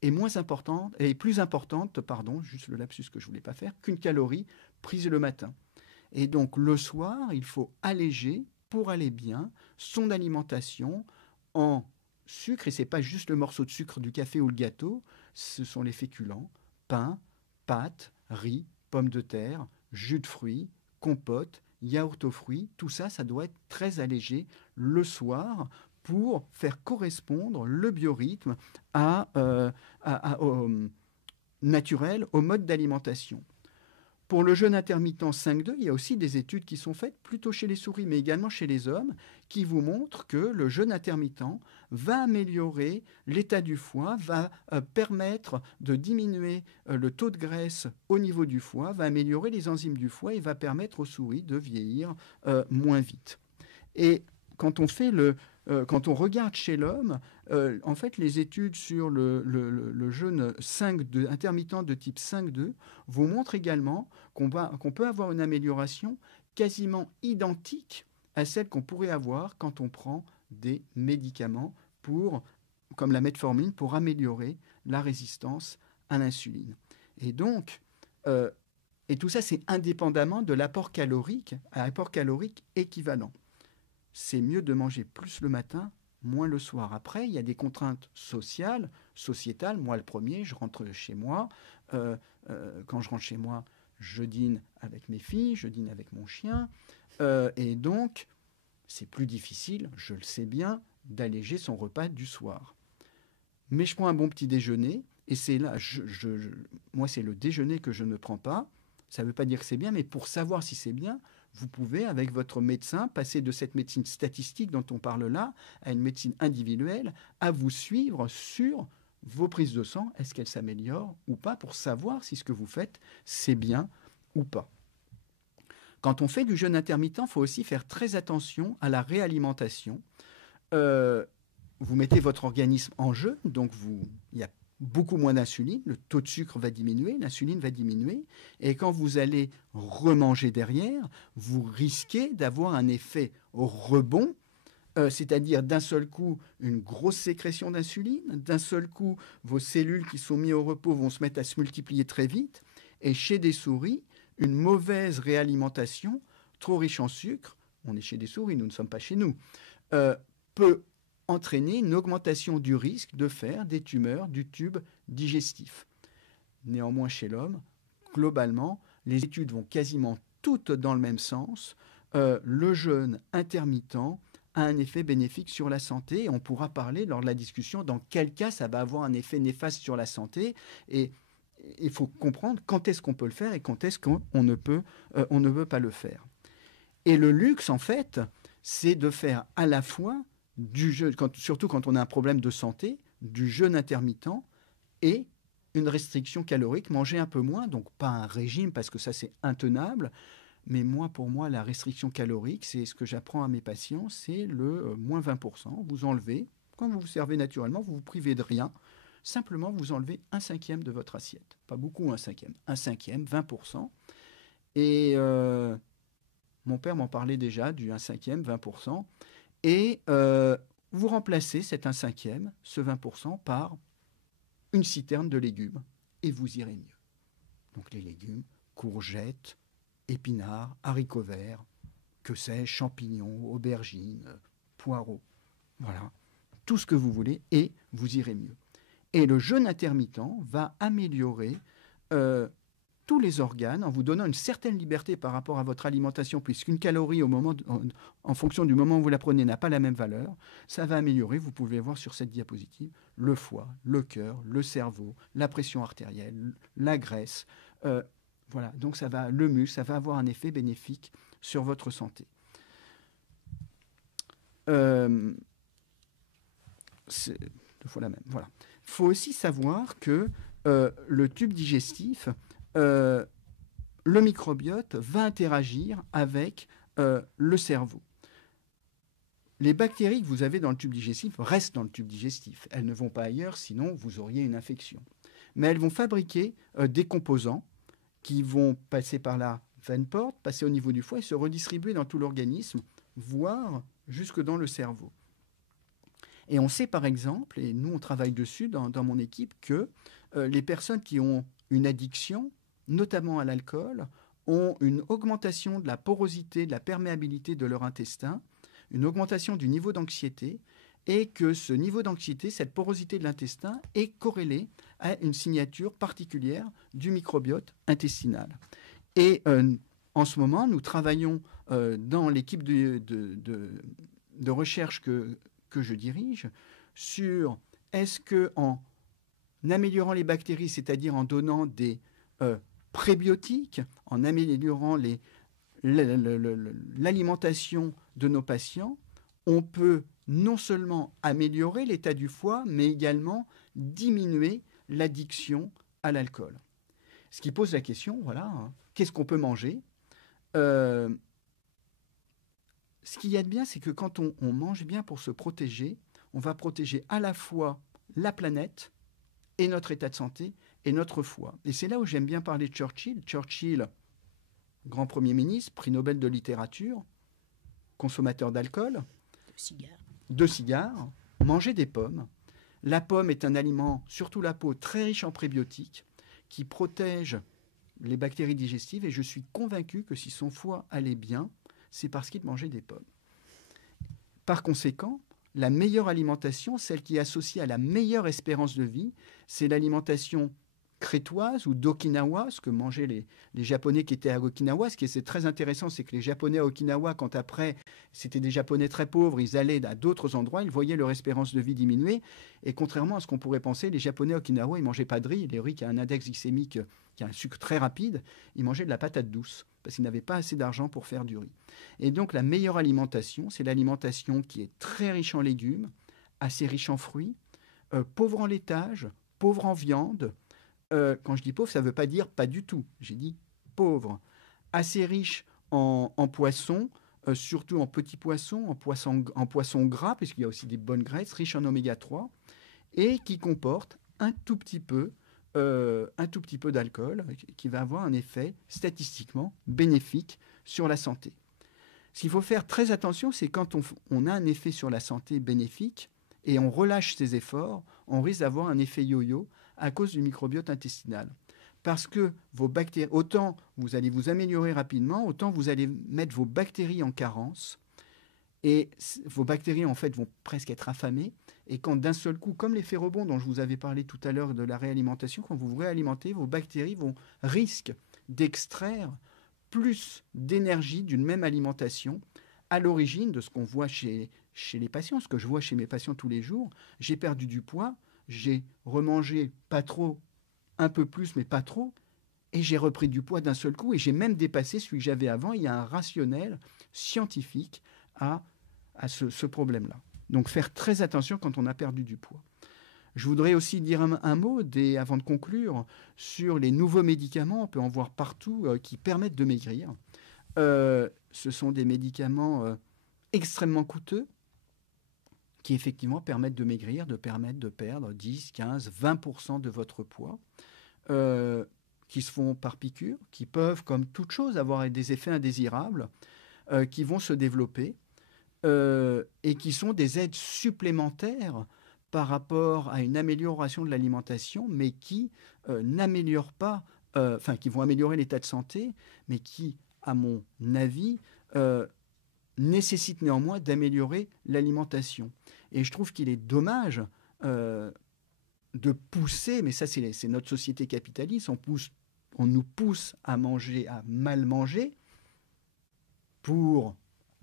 est plus importante, juste le lapsus que je ne voulais pas faire, qu'une calorie prise le matin. Et donc le soir, il faut alléger, pour aller bien, son alimentation en sucre. Et ce n'est pas juste le morceau de sucre du café ou le gâteau, ce sont les féculents, pain, pâtes, riz, pommes de terre, jus de fruits, compote, yaourt aux fruits. Tout ça, ça doit être très allégé le soir pour faire correspondre le biorhythme au naturel, au mode d'alimentation. Pour le jeûne intermittent 5-2, il y a aussi des études qui sont faites plutôt chez les souris, mais également chez les hommes, qui vous montrent que le jeûne intermittent va améliorer l'état du foie, va permettre de diminuer le taux de graisse au niveau du foie, va améliorer les enzymes du foie et va permettre aux souris de vieillir moins vite. Et quand on regarde chez l'homme, en fait, les études sur le jeûne intermittent de type 5-2 vous montrent également qu'on peut avoir une amélioration quasiment identique à celle qu'on pourrait avoir quand on prend des médicaments comme la metformine pour améliorer la résistance à l'insuline. Et donc, et tout ça, c'est indépendamment de l'apport calorique équivalent. C'est mieux de manger plus le matin, moins le soir. Après, il y a des contraintes sociétales. Moi, le premier, je rentre chez moi. Quand je rentre chez moi, je dîne avec mes filles, je dîne avec mon chien. Et donc, c'est plus difficile, je le sais bien, d'alléger son repas du soir. Mais je prends un bon petit déjeuner. Et c'est là, moi, c'est le déjeuner que je ne prends pas. Ça ne veut pas dire que c'est bien, mais pour savoir si c'est bien, vous pouvez, avec votre médecin, passer de cette médecine statistique dont on parle là à une médecine individuelle, à vous suivre sur vos prises de sang. Est-ce qu'elles s'améliorent ou pas, pour savoir si ce que vous faites, c'est bien ou pas. Quand on fait du jeûne intermittent, il faut aussi faire très attention à la réalimentation. Vous mettez votre organisme en jeûne, donc il y a beaucoup moins d'insuline, le taux de sucre va diminuer, l'insuline va diminuer, et quand vous allez remanger derrière, vous risquez d'avoir un effet rebond, c'est-à-dire d'un seul coup une grosse sécrétion d'insuline, d'un seul coup vos cellules qui sont mises au repos vont se mettre à se multiplier très vite, et chez des souris, une mauvaise réalimentation, trop riche en sucre, on est chez des souris, nous ne sommes pas chez nous, peut entraîner une augmentation du risque de faire des tumeurs du tube digestif. Néanmoins, chez l'homme, globalement, les études vont quasiment toutes dans le même sens. Le jeûne intermittent a un effet bénéfique sur la santé. Et on pourra parler lors de la discussion dans quel cas ça va avoir un effet néfaste sur la santé. Et il faut comprendre quand est-ce qu'on peut le faire et quand est-ce qu'on ne peut pas le faire. Et le luxe, en fait, c'est de faire à la fois du jeûne, surtout quand on a un problème de santé, du jeûne intermittent et une restriction calorique, manger un peu moins, donc pas un régime parce que ça c'est intenable, mais pour moi la restriction calorique, c'est ce que j'apprends à mes patients, c'est le moins 20%, vous enlevez Quand vous vous servez naturellement, vous vous privez de rien. Simplement, vous enlevez 1/5 de votre assiette. Pas beaucoup, 1/5. 1/5, 20%. Et mon père m'en parlait déjà du 1/5, 20%. Et vous remplacez cet 1/5, ce 20%, par une citerne de légumes. Et vous irez mieux. Donc les légumes, courgettes, épinards, haricots verts, que sais-je, champignons, aubergines, poireaux. Voilà. Tout ce que vous voulez et vous irez mieux. Et le jeûne intermittent va améliorer tous les organes en vous donnant une certaine liberté par rapport à votre alimentation, puisqu'une calorie en fonction du moment où vous la prenez n'a pas la même valeur. Ça va améliorer, vous pouvez voir sur cette diapositive, le foie, le cœur, le cerveau, la pression artérielle, la graisse. Voilà, donc le muscle, ça va avoir un effet bénéfique sur votre santé. C'est 2 fois la même. Voilà. Il faut aussi savoir que le tube digestif, le microbiote va interagir avec le cerveau. Les bactéries que vous avez dans le tube digestif restent dans le tube digestif. Elles ne vont pas ailleurs, sinon vous auriez une infection. Mais elles vont fabriquer des composants qui vont passer par la veine porte, passer au niveau du foie et se redistribuer dans tout l'organisme, voire jusque dans le cerveau. Et on sait par exemple, et nous on travaille dessus dans mon équipe, que les personnes qui ont une addiction, notamment à l'alcool, ont une augmentation de la porosité, de la perméabilité de leur intestin, une augmentation du niveau d'anxiété, et que ce niveau d'anxiété, cette porosité de l'intestin, est corrélée à une signature particulière du microbiote intestinal. Et en ce moment, nous travaillons dans l'équipe de recherche que je dirige sur est-ce qu'en améliorant les bactéries, c'est-à-dire en donnant des prébiotiques, en améliorant l'alimentation de nos patients, on peut non seulement améliorer l'état du foie, mais également diminuer l'addiction à l'alcool. Ce qui pose la question, voilà, qu'est-ce qu'on peut manger ? Ce qu'il y a de bien, c'est que quand on mange bien pour se protéger, on va protéger à la fois la planète et notre état de santé et notre foie. Et c'est là où j'aime bien parler de Churchill. Churchill, grand Premier ministre, prix Nobel de littérature, consommateur d'alcool, de cigares, mangeait des pommes. La pomme est un aliment, surtout la peau, très riche en prébiotiques, qui protège les bactéries digestives. Et je suis convaincu que si son foie allait bien, c'est parce qu'il mangeait des pommes. Par conséquent, la meilleure alimentation, celle qui est associée à la meilleure espérance de vie, c'est l'alimentation crétoise ou d'Okinawa, ce que mangeaient les Japonais qui étaient à Okinawa. Ce qui est très intéressant, c'est que les Japonais à Okinawa, quand après, c'était des Japonais très pauvres, ils allaient à d'autres endroits, ils voyaient leur espérance de vie diminuer. Et contrairement à ce qu'on pourrait penser, les Japonais à Okinawa, ils ne mangeaient pas de riz. Le riz qui a un index glycémique, qui a un sucre très rapide, ils mangeaient de la patate douce, parce qu'ils n'avaient pas assez d'argent pour faire du riz. Et donc la meilleure alimentation, c'est l'alimentation qui est très riche en légumes, assez riche en fruits, pauvre en laitage, pauvre en viande. Quand je dis pauvre, ça ne veut pas dire pas du tout. J'ai dit pauvre. Assez riche en poissons, surtout en petits poissons, en poissons gras, puisqu'il y a aussi des bonnes graisses, riches en oméga 3, et qui comporte un tout petit peu d'alcool, qui va avoir un effet statistiquement bénéfique sur la santé. Ce qu'il faut faire très attention, c'est quand on a un effet sur la santé bénéfique et on relâche ses efforts, on risque d'avoir un effet yo-yo à cause du microbiote intestinal. Parce que vos bactéries, autant vous allez vous améliorer rapidement, autant vous allez mettre vos bactéries en carence. Et vos bactéries, en fait, vont presque être affamées. Et quand d'un seul coup, comme l'effet rebond dont je vous avais parlé tout à l'heure de la réalimentation, quand vous vous réalimentez, vos bactéries risquent d'extraire plus d'énergie d'une même alimentation à l'origine de ce qu'on voit chez les patients, ce que je vois chez mes patients tous les jours. J'ai perdu du poids, j'ai remangé pas trop, un peu plus, mais pas trop, et j'ai repris du poids d'un seul coup, et j'ai même dépassé celui que j'avais avant. Il y a un rationnel scientifique à ce problème-là. Donc faire très attention quand on a perdu du poids. Je voudrais aussi dire un mot, avant de conclure, sur les nouveaux médicaments, on peut en voir partout, qui permettent de maigrir. Ce sont des médicaments extrêmement coûteux, qui effectivement permettent de maigrir, de permettre de perdre 10, 15, 20% de votre poids, qui se font par piqûre, qui peuvent, comme toute chose, avoir des effets indésirables, qui vont se développer et qui sont des aides supplémentaires par rapport à une amélioration de l'alimentation, mais qui n'améliorent pas, qui vont améliorer l'état de santé, mais qui, à mon avis, nécessitent néanmoins d'améliorer l'alimentation. Et je trouve qu'il est dommage de pousser, mais ça c'est notre société capitaliste, on nous pousse à manger, à mal manger, pour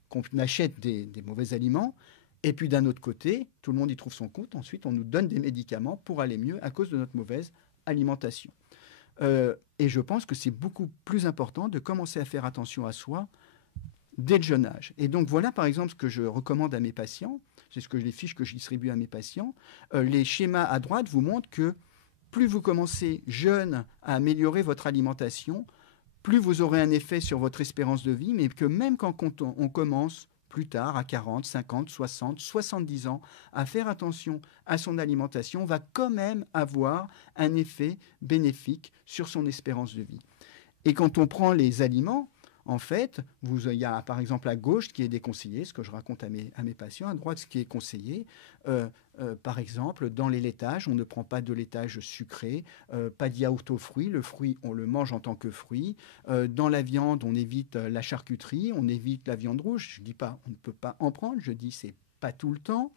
qu'on achète des mauvais aliments, et puis d'un autre côté, tout le monde y trouve son compte, ensuite on nous donne des médicaments pour aller mieux à cause de notre mauvaise alimentation. Et je pense que c'est beaucoup plus important de commencer à faire attention à soi dès le jeune âge. Et donc voilà par exemple ce que je recommande à mes patients, c'est ce que les fiches que je distribue à mes patients. Les schémas à droite vous montrent que plus vous commencez jeune à améliorer votre alimentation, plus vous aurez un effet sur votre espérance de vie, mais que même quand on commence plus tard, à 40, 50, 60, 70 ans, à faire attention à son alimentation, on va quand même avoir un effet bénéfique sur son espérance de vie. Et quand on prend les aliments, en fait, il y a par exemple à gauche ce qui est déconseillé, ce que je raconte à mes patients, à droite ce qui est conseillé. Par exemple, dans les laitages, on ne prend pas de laitage sucré, pas de yaourt aux fruits. Le fruit, on le mange en tant que fruit. Dans la viande, on évite la charcuterie, on évite la viande rouge. Je ne dis pas on ne peut pas en prendre, je dis c'est pas tout le temps.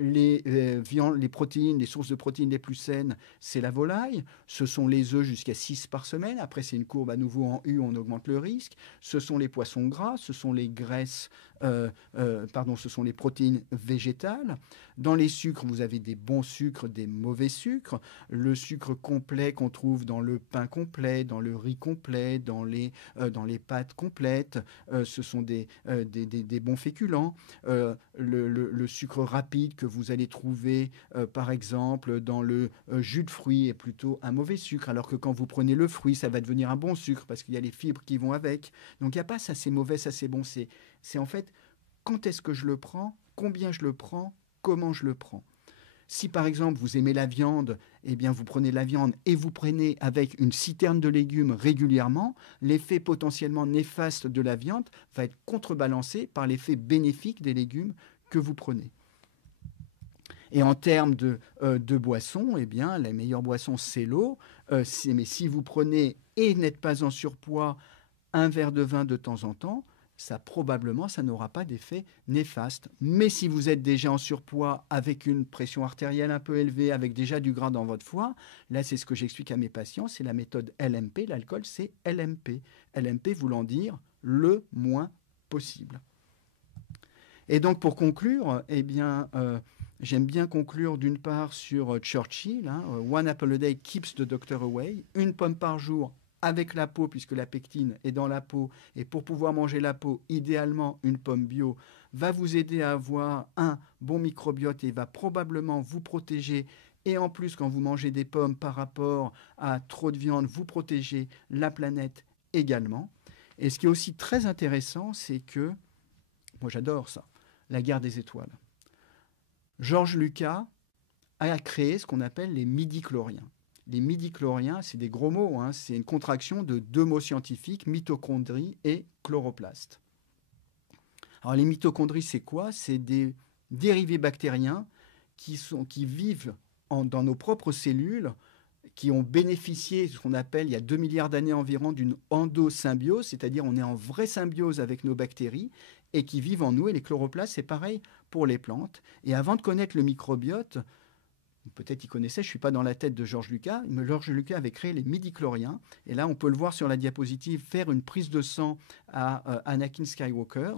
Les protéines, les sources de protéines les plus saines, c'est la volaille. Ce sont les œufs jusqu'à 6 par semaine. Après, c'est une courbe à nouveau en U, on augmente le risque. Ce sont les poissons gras, ce sont les graisses, ce sont les protéines végétales. Dans les sucres, vous avez des bons sucres, des mauvais sucres. Le sucre complet qu'on trouve dans le pain complet, dans le riz complet, dans les pâtes complètes, ce sont des bons féculents. Le sucre rapide que vous allez trouver, par exemple, dans le jus de fruits est plutôt un mauvais sucre, alors que quand vous prenez le fruit, ça va devenir un bon sucre parce qu'il y a les fibres qui vont avec. Donc il n'y a pas ça c'est mauvais, ça c'est bon. C'est en fait quand est-ce que je le prends, combien je le prends, comment je le prends. Si par exemple vous aimez la viande, eh bien vous prenez la viande et vous prenez avec une citerne de légumes régulièrement, l'effet potentiellement néfaste de la viande va être contrebalancé par l'effet bénéfique des légumes que vous prenez. Et en termes de boissons, eh bien la meilleure boisson c'est l'eau. Mais si vous prenez et n'êtes pas en surpoids un verre de vin de temps en temps, ça n'aura pas d'effet néfaste. Mais si vous êtes déjà en surpoids avec une pression artérielle un peu élevée, avec déjà du gras dans votre foie, là c'est ce que j'explique à mes patients, c'est la méthode LMP, l'alcool c'est LMP. LMP voulant dire le moins possible. Et donc pour conclure, eh bien, j'aime bien conclure d'une part sur Churchill, One apple a day keeps the doctor away, une pomme par jour avec la peau, puisque la pectine est dans la peau, et pour pouvoir manger la peau, idéalement, une pomme bio va vous aider à avoir un bon microbiote et va probablement vous protéger. Et en plus, quand vous mangez des pommes par rapport à trop de viande, vous protégez la planète également. Et ce qui est aussi très intéressant, c'est que, moi j'adore ça, la guerre des étoiles. George Lucas a créé ce qu'on appelle les midi-chloriens. Les midi-chloriens, c'est des gros mots, c'est une contraction de deux mots scientifiques, mitochondrie et chloroplaste. Alors les mitochondries, c'est quoi? C'est des dérivés bactériens qui vivent dans nos propres cellules, qui ont bénéficié, ce qu'on appelle, il y a 2 milliards d'années environ, d'une endosymbiose, c'est-à-dire on est en vraie symbiose avec nos bactéries, et qui vivent en nous. Et les chloroplastes, c'est pareil pour les plantes. Et avant de connaître le microbiote, peut-être il connaissait, je ne suis pas dans la tête de George Lucas, mais George Lucas avait créé les midi-chloriens. Et là, on peut le voir sur la diapositive, faire une prise de sang à Anakin Skywalker.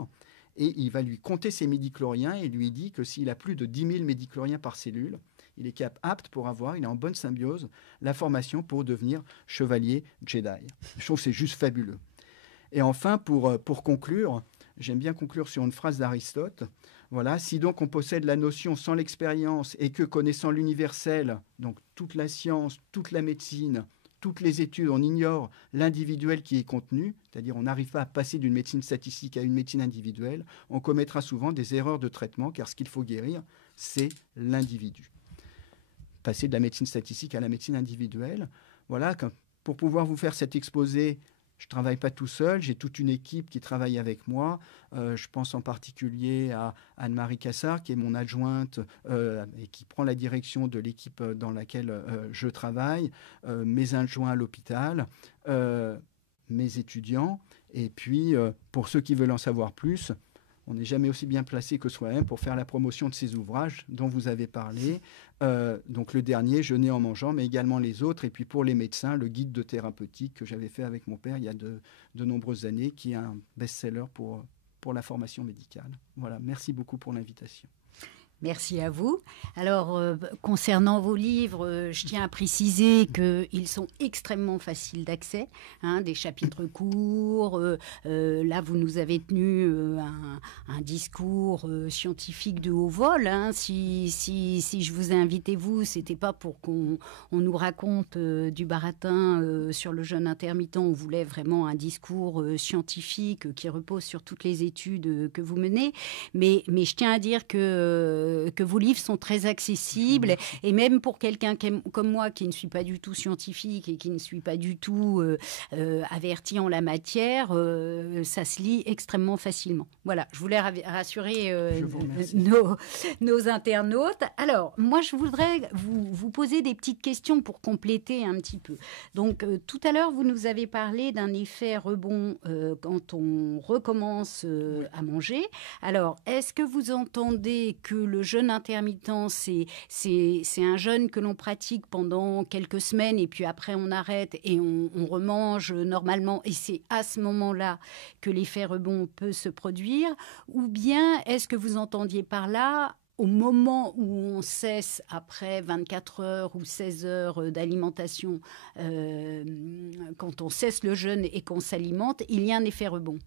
Et il va lui compter ses midi-chloriens et lui dit que s'il a plus de 10 000 midi-chloriens par cellule, il est apte pour il est en bonne symbiose, la formation pour devenir chevalier Jedi. Je trouve que c'est juste fabuleux. Et enfin, pour conclure, j'aime bien conclure sur une phrase d'Aristote. Voilà, si donc on possède la notion sans l'expérience et que connaissant l'universel, donc toute la science, toute la médecine, toutes les études, on ignore l'individuel qui est contenu, c'est-à-dire on n'arrive pas à passer d'une médecine statistique à une médecine individuelle, on commettra souvent des erreurs de traitement, car ce qu'il faut guérir, c'est l'individu. Passer de la médecine statistique à la médecine individuelle, voilà, pour pouvoir vous faire cet exposé, je ne travaille pas tout seul, j'ai toute une équipe qui travaille avec moi. Je pense en particulier à Anne-Marie Cassard, qui est mon adjointe et qui prend la direction de l'équipe dans laquelle je travaille, mes adjoints à l'hôpital, mes étudiants. Et puis, pour ceux qui veulent en savoir plus, on n'est jamais aussi bien placé que soi-même pour faire la promotion de ces ouvrages dont vous avez parlé. Donc le dernier, Jeûner en mangeant, mais également les autres. Et puis pour les médecins, le guide de thérapeutique que j'avais fait avec mon père il y a de nombreuses années, qui est un best-seller pour la formation médicale. Voilà, merci beaucoup pour l'invitation. Merci à vous. Alors, concernant vos livres, je tiens à préciser qu'ils sont extrêmement faciles d'accès, hein, des chapitres courts. Là, vous nous avez tenu un discours scientifique de haut vol. Hein. Si je vous ai invité, vous, c'était pas pour qu'on nous raconte du baratin sur le jeûne intermittent. On voulait vraiment un discours scientifique qui repose sur toutes les études que vous menez. Mais je tiens à dire que vos livres sont très accessibles et même pour quelqu'un comme moi qui ne suis pas du tout scientifique et qui ne suis pas du tout averti en la matière, ça se lit extrêmement facilement. Voilà, je voulais rassurer nos internautes. Alors, moi, je voudrais vous poser des petites questions pour compléter un petit peu. Donc, tout à l'heure, vous nous avez parlé d'un effet rebond quand on recommence à manger. Alors, est-ce que vous entendez que le jeûne intermittent, c'est un jeûne que l'on pratique pendant quelques semaines et puis après on arrête et on remange normalement et c'est à ce moment-là que l'effet rebond peut se produire? Ou bien est-ce que vous entendiez par là au moment où on cesse, après 24 heures ou 16 heures d'alimentation, quand on cesse le jeûne et qu'on s'alimente, il y a un effet rebond?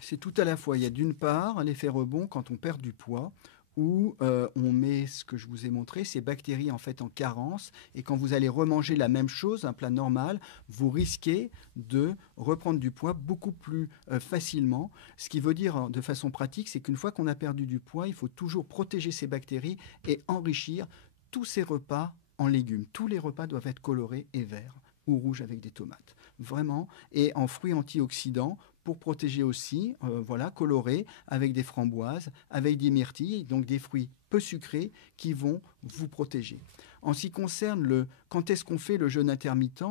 C'est tout à la fois. Il y a d'une part un effet rebond quand on perd du poids, où on met ce que je vous ai montré, ces bactéries en fait en carence, et quand vous allez remanger la même chose, un plat normal, vous risquez de reprendre du poids beaucoup plus facilement. Ce qui veut dire de façon pratique, c'est qu'une fois qu'on a perdu du poids, il faut toujours protéger ces bactéries et enrichir tous ces repas en légumes. Tous les repas doivent être colorés et verts ou rouges avec des tomates. Vraiment. Et en fruits antioxydants, pour protéger aussi, colorés, avec des framboises, avec des myrtilles, donc des fruits peu sucrés qui vont vous protéger. En ce qui concerne quand est-ce qu'on fait le jeûne intermittent,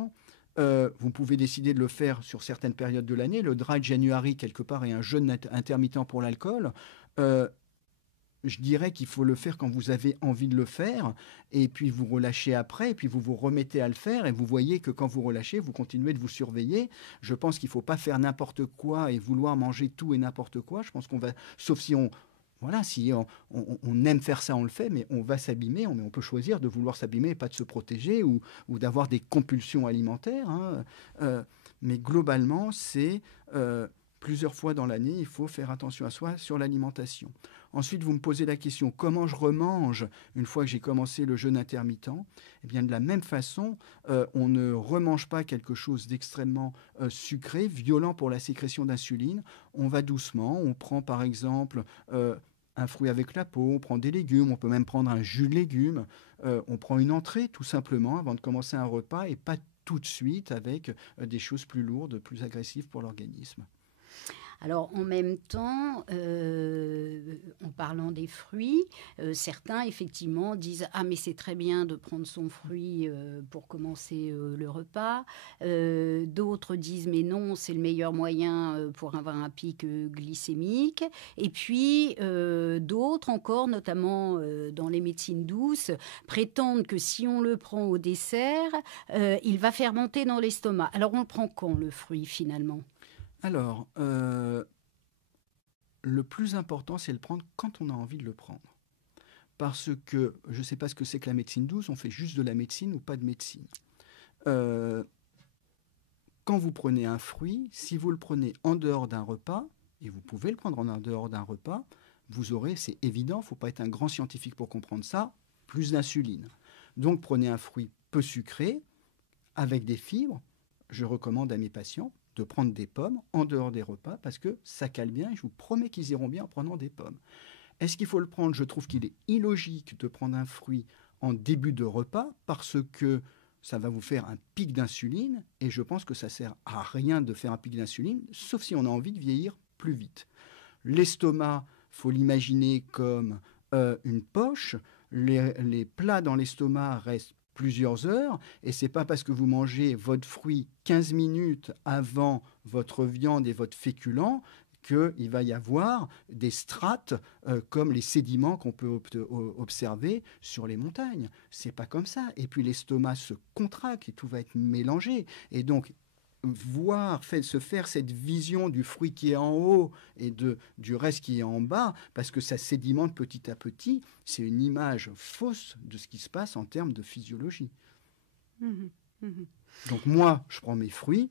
vous pouvez décider de le faire sur certaines périodes de l'année. Le Dry January, quelque part, est un jeûne intermittent pour l'alcool. Je dirais qu'il faut le faire quand vous avez envie de le faire, et puis vous relâchez après, et puis vous vous remettez à le faire, et vous voyez que quand vous relâchez, vous continuez de vous surveiller. Je pense qu'il ne faut pas faire n'importe quoi et vouloir manger tout et n'importe quoi. Je pense qu'on va, sauf si on aime faire ça, on le fait, mais on va s'abîmer. On peut choisir de vouloir s'abîmer et pas de se protéger ou d'avoir des compulsions alimentaires. Hein. Mais globalement, c'est plusieurs fois dans l'année, il faut faire attention à soi sur l'alimentation. Ensuite, vous me posez la question, comment je remange une fois que j'ai commencé le jeûne intermittent? Eh bien, de la même façon, on ne remange pas quelque chose d'extrêmement sucré, violent pour la sécrétion d'insuline. On va doucement, on prend par exemple un fruit avec la peau, on prend des légumes, on peut même prendre un jus de légumes, on prend une entrée tout simplement avant de commencer un repas et pas tout de suite avec des choses plus lourdes, plus agressives pour l'organisme. Alors, en même temps, en parlant des fruits, certains, effectivement, disent « Ah, mais c'est très bien de prendre son fruit pour commencer le repas. » D'autres disent « Mais non, c'est le meilleur moyen pour avoir un pic glycémique. » Et puis, d'autres encore, notamment dans les médecines douces, prétendent que si on le prend au dessert, il va faire monter dans l'estomac. Alors, on le prend quand, le fruit, finalement ? Alors, le plus important, c'est de le prendre quand on a envie de le prendre. Parce que, je ne sais pas ce que c'est que la médecine douce, on fait juste de la médecine ou pas de médecine. Quand vous prenez un fruit, si vous le prenez en dehors d'un repas, et vous pouvez le prendre en dehors d'un repas, vous aurez, c'est évident, il ne faut pas être un grand scientifique pour comprendre ça, plus d'insuline. Donc prenez un fruit peu sucré, avec des fibres. Je recommande à mes patients de prendre des pommes en dehors des repas parce que ça cale bien et je vous promets qu'ils iront bien en prenant des pommes. Est-ce qu'il faut le prendre? Je trouve qu'il est illogique de prendre un fruit en début de repas parce que ça va vous faire un pic d'insuline et je pense que ça sert à rien de faire un pic d'insuline sauf si on a envie de vieillir plus vite. L'estomac, faut l'imaginer comme une poche. Les plats dans l'estomac restent plusieurs heures et c'est pas parce que vous mangez votre fruit 15 minutes avant votre viande et votre féculent qu'il va y avoir des strates comme les sédiments qu'on peut observer sur les montagnes. C'est pas comme ça. Et puis l'estomac se contracte et tout va être mélangé. Et donc, se faire cette vision du fruit qui est en haut et du reste qui est en bas, parce que ça sédimente petit à petit, c'est une image fausse de ce qui se passe en termes de physiologie. Donc moi, je prends mes fruits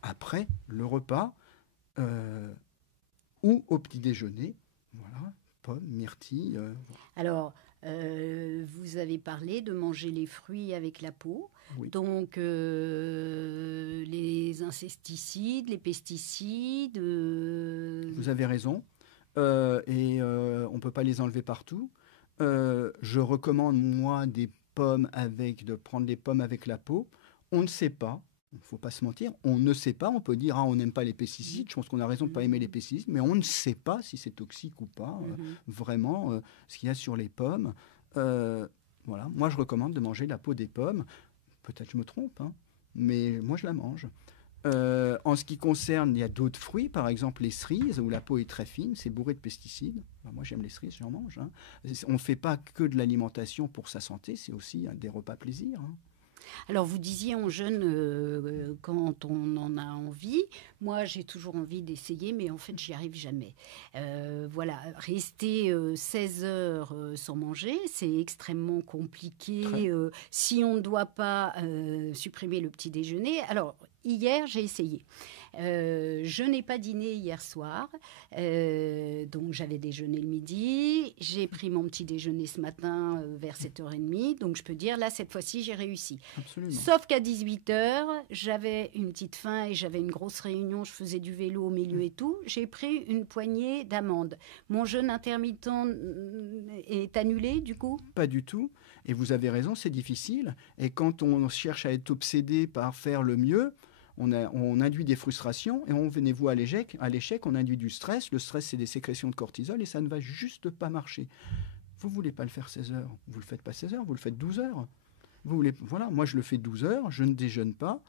après le repas, ou au petit déjeuner, voilà, pommes, myrtilles. Alors, vous avez parlé de manger les fruits avec la peau, Oui. donc les insecticides, les pesticides. Vous avez raison, on ne peut pas les enlever partout. Je recommande, moi, de prendre des pommes avec la peau. On ne sait pas. Il ne faut pas se mentir, on ne sait pas, on peut dire on n'aime pas les pesticides, je pense qu'on a raison de ne pas aimer les pesticides, mais on ne sait pas si c'est toxique ou pas, vraiment, ce qu'il y a sur les pommes. Voilà. Moi je recommande de manger la peau des pommes, peut-être je me trompe, hein, mais moi je la mange. En ce qui concerne, il y a d'autres fruits, par exemple les cerises, où la peau est très fine, c'est bourré de pesticides. Moi j'aime les cerises, j'en mange. Hein. On ne fait pas que de l'alimentation pour sa santé, c'est aussi des repas plaisir. Hein. Alors, vous disiez on jeûne quand on en a envie. Moi, j'ai toujours envie d'essayer, mais en fait, j'y arrive jamais. Voilà, rester 16 heures sans manger, c'est extrêmement compliqué si on ne doit pas supprimer le petit déjeuner. Alors, hier, j'ai essayé. Je n'ai pas dîné hier soir, donc j'avais déjeuné le midi. J'ai pris mon petit déjeuner ce matin vers 7h30, donc je peux dire, là, cette fois-ci, j'ai réussi. Absolument. Sauf qu'à 18h, j'avais une petite faim et j'avais une grosse réunion, je faisais du vélo au milieu et tout. J'ai pris une poignée d'amandes. Mon jeûne intermittent est annulé, du coup? Pas du tout. Et vous avez raison, c'est difficile. Et quand on cherche à être obsédé par faire le mieux, on induit des frustrations et venez-vous à l'échec, on induit du stress. Le stress, c'est des sécrétions de cortisol et ça ne va juste pas marcher. Vous ne voulez pas le faire 16 heures, vous ne le faites pas 16 heures, vous le faites 12 heures. Voilà, moi je le fais 12 heures, je ne déjeune pas,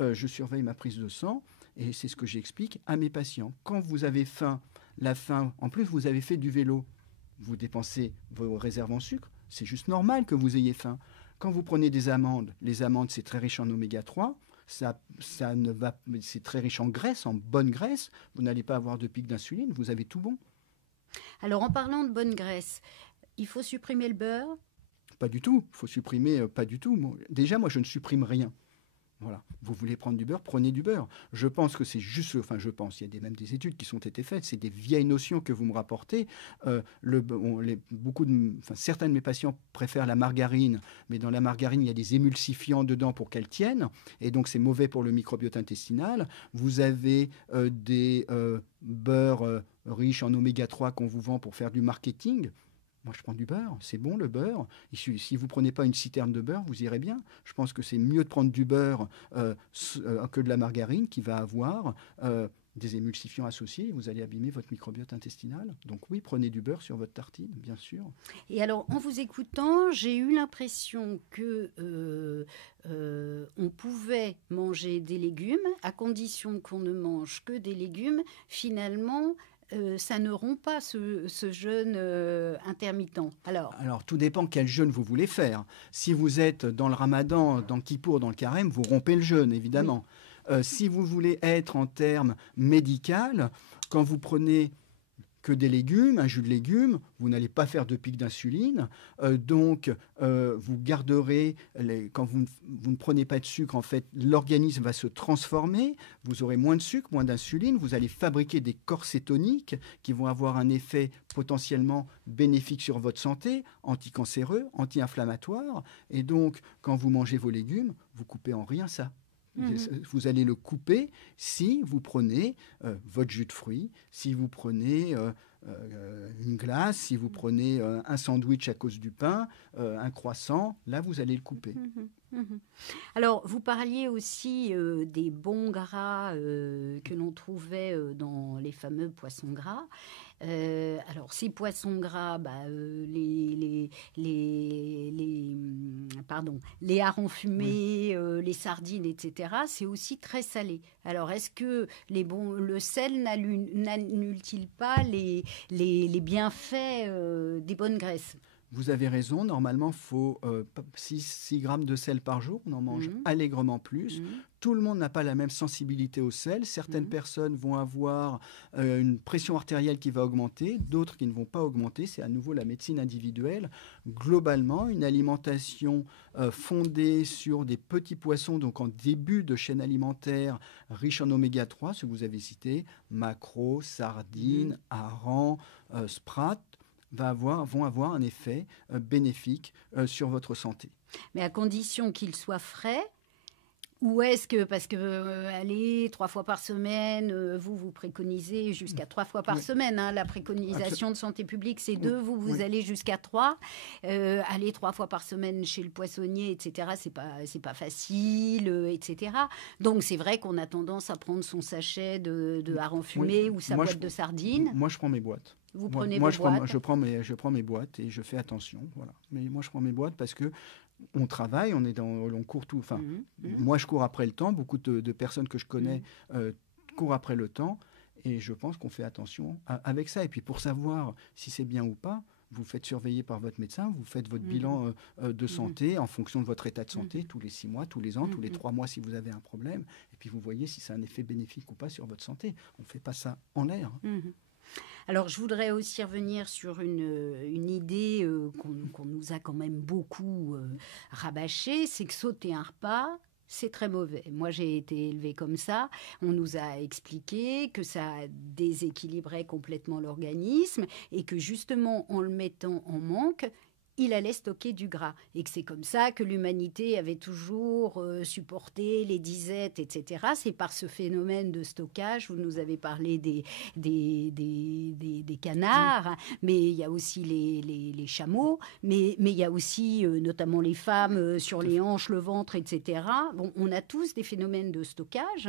je surveille ma prise de sang et c'est ce que j'explique à mes patients. Quand vous avez faim, en plus vous avez fait du vélo, vous dépensez vos réserves en sucre, c'est juste normal que vous ayez faim. Quand vous prenez des amandes, les amandes c'est très riche en oméga 3, c'est très riche en graisse, en bonne graisse, vous n'allez pas avoir de pic d'insuline, vous avez tout bon. Alors en parlant de bonne graisse, il faut supprimer le beurre? Pas du tout, il faut supprimer, pas du tout. Déjà, moi je ne supprime rien. Voilà. Vous voulez prendre du beurre, prenez du beurre. Je pense que c'est juste, il y a même des études qui ont été faites, c'est des vieilles notions que vous me rapportez. Certains de mes patients préfèrent la margarine, mais dans la margarine, il y a des émulsifiants dedans pour qu'elle tienne, et donc c'est mauvais pour le microbiote intestinal. Vous avez des beurres riches en oméga 3 qu'on vous vend pour faire du marketing. Moi, je prends du beurre. C'est bon, le beurre. Si vous ne prenez pas une citerne de beurre, vous irez bien. Je pense que c'est mieux de prendre du beurre que de la margarine qui va avoir des émulsifiants associés. Vous allez abîmer votre microbiote intestinal. Donc oui, prenez du beurre sur votre tartine, bien sûr. Et alors, en vous écoutant, j'ai eu l'impression que on pouvait manger des légumes, à condition qu'on ne mange que des légumes. Finalement, ça ne rompt pas ce jeûne intermittent. Alors, tout dépend quel jeûne vous voulez faire. Si vous êtes dans le ramadan, dans Kippour, dans le carême, vous rompez le jeûne, évidemment. Si vous voulez être en termes médical, quand vous prenez que des légumes, un jus de légumes, vous n'allez pas faire de pic d'insuline. Donc, vous garderez, quand vous ne prenez pas de sucre, en fait, l'organisme va se transformer. Vous aurez moins de sucre, moins d'insuline. Vous allez fabriquer des corps cétoniques qui vont avoir un effet potentiellement bénéfique sur votre santé, anticancéreux, anti-inflammatoire. Et donc, quand vous mangez vos légumes, vous coupez en rien ça. Vous allez le couper si vous prenez votre jus de fruits, si vous prenez une glace, si vous prenez un sandwich à cause du pain, un croissant, là vous allez le couper. Alors, vous parliez aussi des bons gras que l'on trouvait dans les fameux poissons gras. Alors, ces poissons gras, les harengs fumés, les sardines, etc., c'est aussi très salé. Alors, est-ce que le sel n'annule-t-il pas les bienfaits des bonnes graisses ? Vous avez raison, normalement, il faut 6 grammes de sel par jour. On en mange allègrement plus. Tout le monde n'a pas la même sensibilité au sel. Certaines personnes vont avoir une pression artérielle qui va augmenter, d'autres qui ne vont pas augmenter. C'est à nouveau la médecine individuelle. Globalement, une alimentation fondée sur des petits poissons, donc en début de chaîne alimentaire, riche en oméga 3, ce que vous avez cité, maquereaux, sardines, harengs, sprats, vont avoir un effet bénéfique sur votre santé. Mais à condition qu'il soit frais, ou est-ce que, parce que aller 3 fois par semaine, vous préconisez jusqu'à 3 fois par semaine, hein, la préconisation de santé publique, c'est 2, vous allez jusqu'à 3. Aller 3 fois par semaine chez le poissonnier, etc., c'est pas facile, etc. Donc c'est vrai qu'on a tendance à prendre son sachet de harengs fumés ou sa boîte de sardines. Moi, je prends mes boîtes. Vous prenez vos boîtes. Je prends mes boîtes et je fais attention. Voilà. Mais moi, je prends mes boîtes parce que on travaille, on court tout. Enfin, moi, je cours après le temps. Beaucoup de personnes que je connais courent après le temps. Et je pense qu'on fait attention avec ça. Et puis, pour savoir si c'est bien ou pas, vous faites surveiller par votre médecin. Vous faites votre bilan de santé en fonction de votre état de santé tous les 6 mois, tous les ans, tous les 3 mois si vous avez un problème. Et puis, vous voyez si c'est un effet bénéfique ou pas sur votre santé. On ne fait pas ça en l'air. Alors, je voudrais aussi revenir sur une idée qu'on nous a quand même beaucoup rabâchée, c'est que sauter un repas, c'est très mauvais. Moi, j'ai été élevée comme ça. On nous a expliqué que ça déséquilibrait complètement l'organisme et que justement, en le mettant en manque, il allait stocker du gras. Et que c'est comme ça que l'humanité avait toujours supporté les disettes, etc. C'est par ce phénomène de stockage. Vous nous avez parlé des canards, mais il y a aussi les chameaux, mais il y a aussi notamment les femmes sur les hanches, le ventre, etc. Bon, on a tous des phénomènes de stockage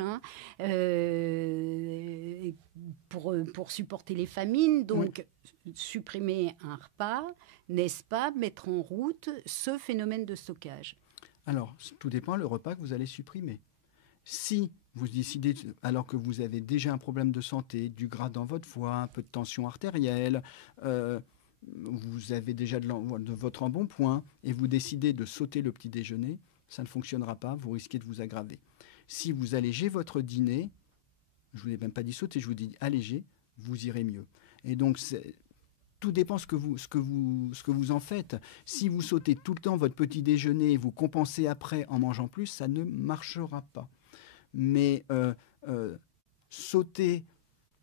pour supporter les famines. Donc, supprimer un repas, n'est-ce pas mettre en route ce phénomène de stockage? Alors, tout dépend le repas que vous allez supprimer. Si vous décidez, alors que vous avez déjà un problème de santé, du gras dans votre foie, un peu de tension artérielle, vous avez déjà de votre embonpoint, et vous décidez de sauter le petit déjeuner, ça ne fonctionnera pas, vous risquez de vous aggraver. Si vous allégez votre dîner, je ne vous ai même pas dit sauter, je vous dis alléger, vous irez mieux. Et donc, tout dépend ce que vous en faites. Si vous sautez tout le temps votre petit déjeuner et vous compensez après en mangeant plus, ça ne marchera pas. Mais sauter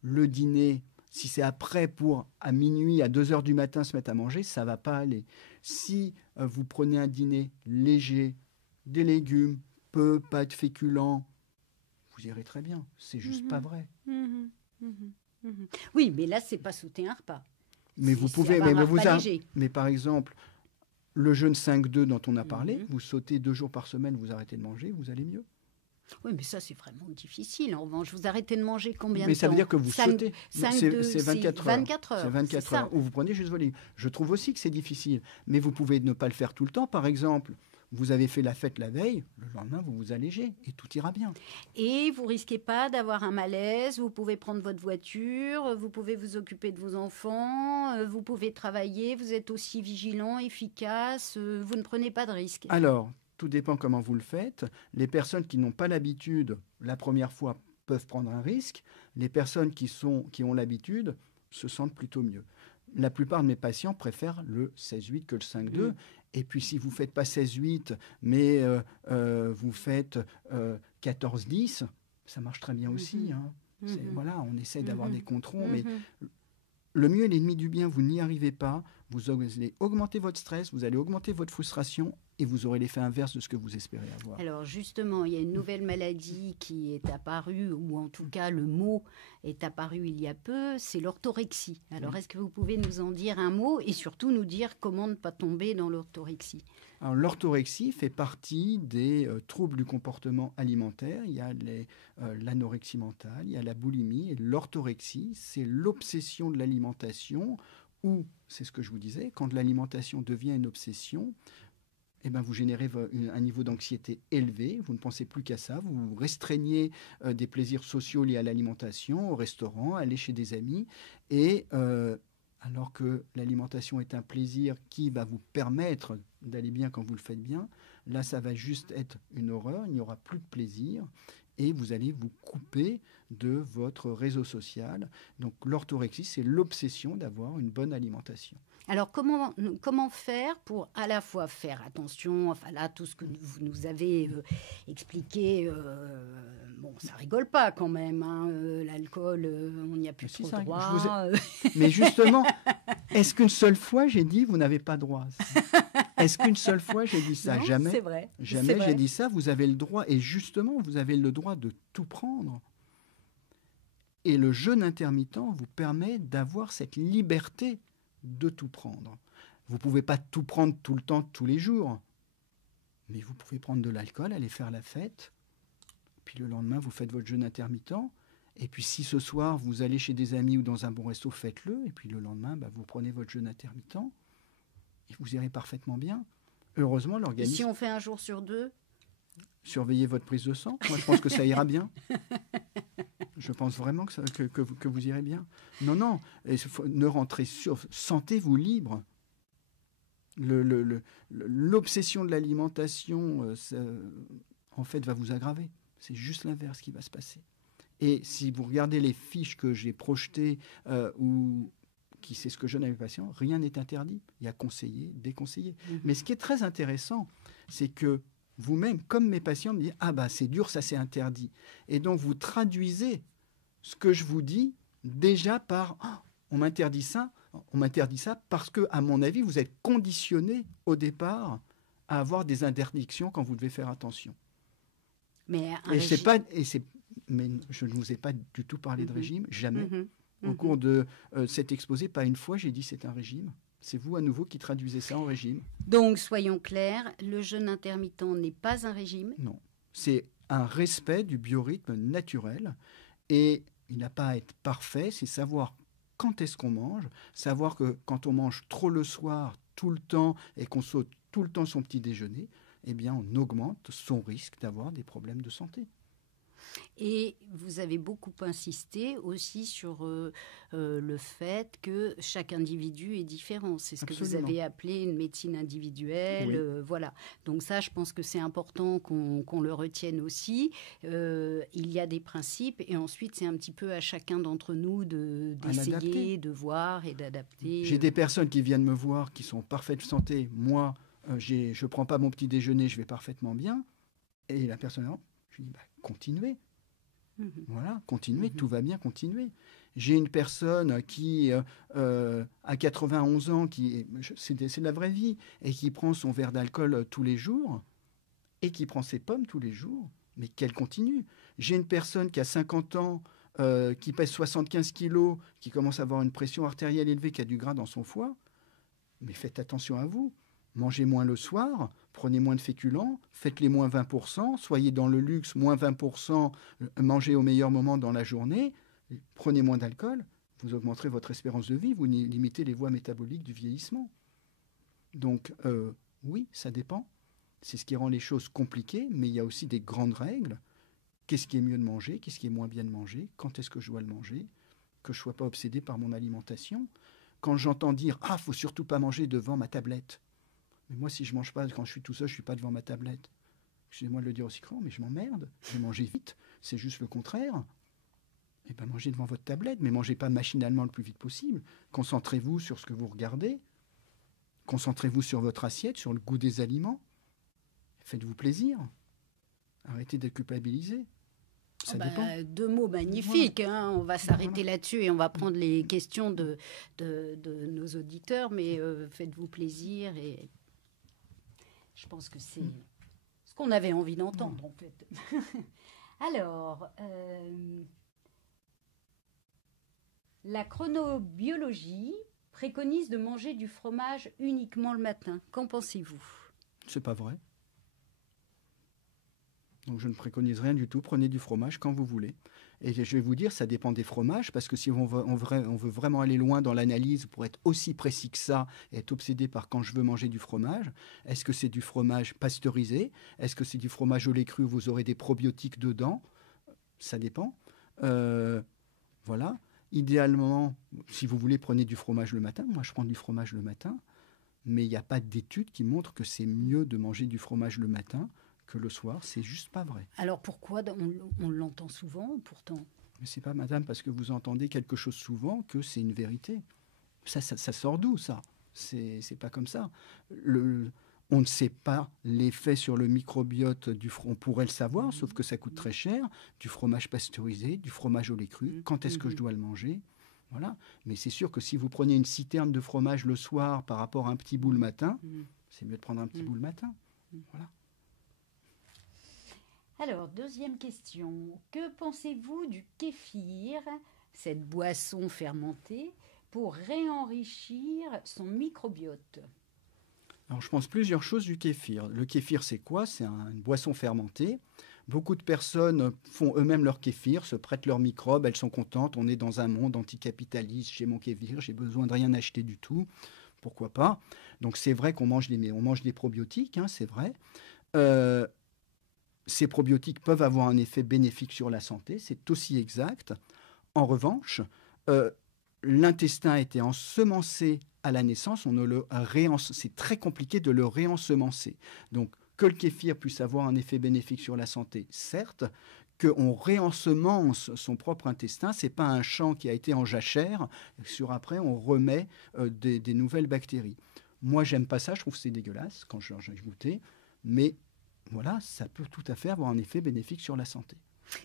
le dîner, si c'est après pour à minuit, à 2 heures du matin se mettre à manger, ça ne va pas aller. Si vous prenez un dîner léger, des légumes, pas de féculents, vous irez très bien. C'est juste pas vrai. Oui, mais là, c'est pas sauter un repas. Mais vous pouvez, mais par exemple, le jeûne 5-2 dont on a parlé, vous sautez 2 jours par semaine, vous arrêtez de manger, vous allez mieux. Oui, mais ça, c'est vraiment difficile. En revanche, vous arrêtez de manger combien de temps? Mais ça veut dire que vous sautez. C'est 24 heures. 24 heures. C'est 24 heures. Ou vous prenez juste vos légumes. Je trouve aussi que c'est difficile. Mais vous pouvez ne pas le faire tout le temps. Par exemple, vous avez fait la fête la veille, le lendemain, vous vous allégez et tout ira bien. Et vous risquez pas d'avoir un malaise, vous pouvez prendre votre voiture, vous pouvez vous occuper de vos enfants, vous pouvez travailler, vous êtes aussi vigilant, efficace, vous ne prenez pas de risques. Alors, tout dépend comment vous le faites. Les personnes qui n'ont pas l'habitude, la première fois, peuvent prendre un risque. Les personnes qui ont l'habitude se sentent plutôt mieux. La plupart de mes patients préfèrent le 16-8 que le 5-2. Et puis, si vous ne faites pas 16-8, mais vous faites 14-10, ça marche très bien aussi. Hein. Voilà, on essaie d'avoir des contrôles, mais le mieux est l'ennemi du bien. Vous n'y arrivez pas, vous allez augmenter votre stress, vous allez augmenter votre frustration et vous aurez l'effet inverse de ce que vous espérez avoir. Alors justement, il y a une nouvelle maladie qui est apparue, ou en tout cas le mot est apparu il y a peu, c'est l'orthorexie. Alors est-ce que vous pouvez nous en dire un mot et surtout nous dire comment ne pas tomber dans l'orthorexie? Alors, l'orthorexie fait partie des troubles du comportement alimentaire. Il y a l'anorexie mentale, il y a la boulimie. Et l'orthorexie, c'est l'obsession de l'alimentation ou, c'est ce que je vous disais, quand l'alimentation devient une obsession, eh ben, vous générez un niveau d'anxiété élevé, vous ne pensez plus qu'à ça, vous restreignez des plaisirs sociaux liés à l'alimentation, au restaurant, aller chez des amis, et alors que l'alimentation est un plaisir qui va vous permettre d'aller bien quand vous le faites bien, là ça va juste être une horreur, il n'y aura plus de plaisir, et vous allez vous couper de votre réseau social. Donc l'orthorexie, c'est l'obsession d'avoir une bonne alimentation. Alors, comment faire pour à la fois faire attention, enfin là, tout ce que vous nous avez expliqué, bon, ça rigole pas quand même, hein, l'alcool, on n'y a plus trop droit. Mais justement, est-ce qu'une seule fois j'ai dit vous n'avez pas droit? Est-ce qu'une seule fois j'ai dit ça? Non, jamais. C'est vrai. Jamais j'ai dit ça. Vous avez le droit, et justement, vous avez le droit de tout prendre. Et le jeûne intermittent vous permet d'avoir cette liberté de tout prendre. Vous ne pouvez pas tout prendre tout le temps, tous les jours. Mais vous pouvez prendre de l'alcool, aller faire la fête. Puis le lendemain, vous faites votre jeûne intermittent. Et puis si ce soir, vous allez chez des amis ou dans un bon resto, faites-le. Et puis le lendemain, vous prenez votre jeûne intermittent. Et vous irez parfaitement bien. Heureusement, l'organisme... Et si on fait un jour sur deux? Surveillez votre prise de sang. Moi, je pense que ça ira bien. Je pense vraiment que vous irez bien. Non, ne rentrez sur... Sentez-vous libre. L'obsession de l'alimentation, en fait, va vous aggraver. C'est juste l'inverse qui va se passer. Et si vous regardez les fiches que j'ai projetées, ou qui c'est ce que je donne à mes patients, rien n'est interdit. Il y a conseillé, déconseillé. Mais ce qui est très intéressant, c'est que vous-même, comme mes patients, me disent « Ah bah c'est dur, ça c'est interdit ». Et donc vous traduisez ce que je vous dis déjà par « On m'interdit ça parce que, à mon avis, vous êtes conditionné au départ à avoir des interdictions quand vous devez faire attention ». Mais je ne vous ai pas du tout parlé de régime, jamais. Au cours de cet exposé, pas une fois, j'ai dit c'est un régime. C'est vous à nouveau qui traduisez ça en régime. Donc, soyons clairs, le jeûne intermittent n'est pas un régime? Non, c'est un respect du biorhythme naturel. Et il n'a pas à être parfait, c'est savoir quand est-ce qu'on mange, savoir que quand on mange trop le soir, tout le temps, et qu'on saute tout le temps son petit déjeuner, eh bien, on augmente son risque d'avoir des problèmes de santé. Et vous avez beaucoup insisté aussi sur le fait que chaque individu est différent. C'est ce Absolument. que vous avez appelé une médecine individuelle. Oui. Voilà. Donc ça, je pense que c'est important qu'on le retienne aussi. Il y a des principes et ensuite, c'est un petit peu à chacun d'entre nous d'essayer, de voir et d'adapter. J'ai des personnes qui viennent me voir qui sont en parfaite santé. Moi, je ne prends pas mon petit déjeuner, je vais parfaitement bien. Et la personne, je lui dis, continuez. Voilà, continuez, tout va bien, continuez. J'ai une personne qui a 91 ans, c'est de la vraie vie, et qui prend son verre d'alcool tous les jours, et qui prend ses pommes tous les jours, mais qu'elle continue. J'ai une personne qui a 50 ans, qui pèse 75 kilos, qui commence à avoir une pression artérielle élevée, qui a du gras dans son foie, mais faites attention à vous. Mangez moins le soir, prenez moins de féculents, faites-les moins 20%, soyez dans le luxe, moins 20%, mangez au meilleur moment dans la journée, prenez moins d'alcool, vous augmenterez votre espérance de vie, vous limitez les voies métaboliques du vieillissement. Donc, oui, ça dépend. C'est ce qui rend les choses compliquées, mais il y a aussi des grandes règles. Qu'est-ce qui est mieux de manger? Qu'est-ce qui est moins bien de manger? Quand est-ce que je dois le manger? Que je ne sois pas obsédé par mon alimentation. Quand j'entends dire « Ah, il ne faut surtout pas manger devant ma tablette », mais moi, si je ne mange pas, quand je suis tout seul, je ne suis pas devant ma tablette. Excusez-moi de le dire aussi grand, mais je m'emmerde. Je vais manger vite. C'est juste le contraire. ben, mangez devant votre tablette, mais mangez pas machinalement le plus vite possible. Concentrez-vous sur ce que vous regardez. Concentrez-vous sur votre assiette, sur le goût des aliments. Faites-vous plaisir. Arrêtez de culpabiliser. Ça dépend. 2 mots magnifiques. Hein. On va s'arrêter là-dessus et on va prendre les questions de nos auditeurs. Mais faites-vous plaisir. Et je pense que c'est ce qu'on avait envie d'entendre, en fait. Alors, la chronobiologie préconise de manger du fromage uniquement le matin. Qu'en pensez-vous? C'est pas vrai. Donc je ne préconise rien du tout. Prenez du fromage quand vous voulez. Et je vais vous dire, ça dépend des fromages, parce que si on veut vraiment aller loin dans l'analyse pour être aussi précis que ça, et être obsédé par quand je veux manger du fromage, est-ce que c'est du fromage pasteurisé? Est-ce que c'est du fromage au lait cru où vous aurez des probiotiques dedans? Ça dépend. Voilà. Idéalement, si vous voulez, prenez du fromage le matin. Moi, je prends du fromage le matin. Mais il n'y a pas d'études qui montrent que c'est mieux de manger du fromage le matin que le soir. C'est juste pas vrai. Alors pourquoi on l'entend souvent, pourtant? Mais c'est pas, madame, parce que vous entendez quelque chose souvent que c'est une vérité. Ça sort d'où, ça? C'est pas comme ça. On ne sait pas l'effet sur le microbiote du fromage. On pourrait le savoir, sauf que ça coûte très cher. Du fromage pasteurisé, du fromage au lait cru. Quand est-ce que je dois le manger? Voilà. Mais c'est sûr que si vous prenez une citerne de fromage le soir par rapport à un petit bout le matin, c'est mieux de prendre un petit bout le matin. Voilà. Alors, deuxième question. Que pensez-vous du kéfir, cette boisson fermentée, pour réenrichir son microbiote? Alors, je pense plusieurs choses du kéfir. Le kéfir, c'est quoi? C'est une boisson fermentée. Beaucoup de personnes font eux-mêmes leur kéfir, se prêtent leurs microbes, elles sont contentes. On est dans un monde anticapitaliste, j'ai mon kéfir, j'ai besoin de rien acheter du tout. Pourquoi pas? Donc c'est vrai qu'on mange des probiotiques, hein, c'est vrai. Ces probiotiques peuvent avoir un effet bénéfique sur la santé, c'est aussi exact. En revanche, l'intestin a été ensemencé à la naissance, c'est très compliqué de le réensemencer. Donc, que le kéfir puisse avoir un effet bénéfique sur la santé, certes, qu'on réensemence son propre intestin, ce n'est pas un champ qui a été en jachère, après on remet des nouvelles bactéries. Moi, j'aime pas ça, je trouve que c'est dégueulasse quand j'ai goûté, mais voilà, ça peut tout à fait avoir un effet bénéfique sur la santé.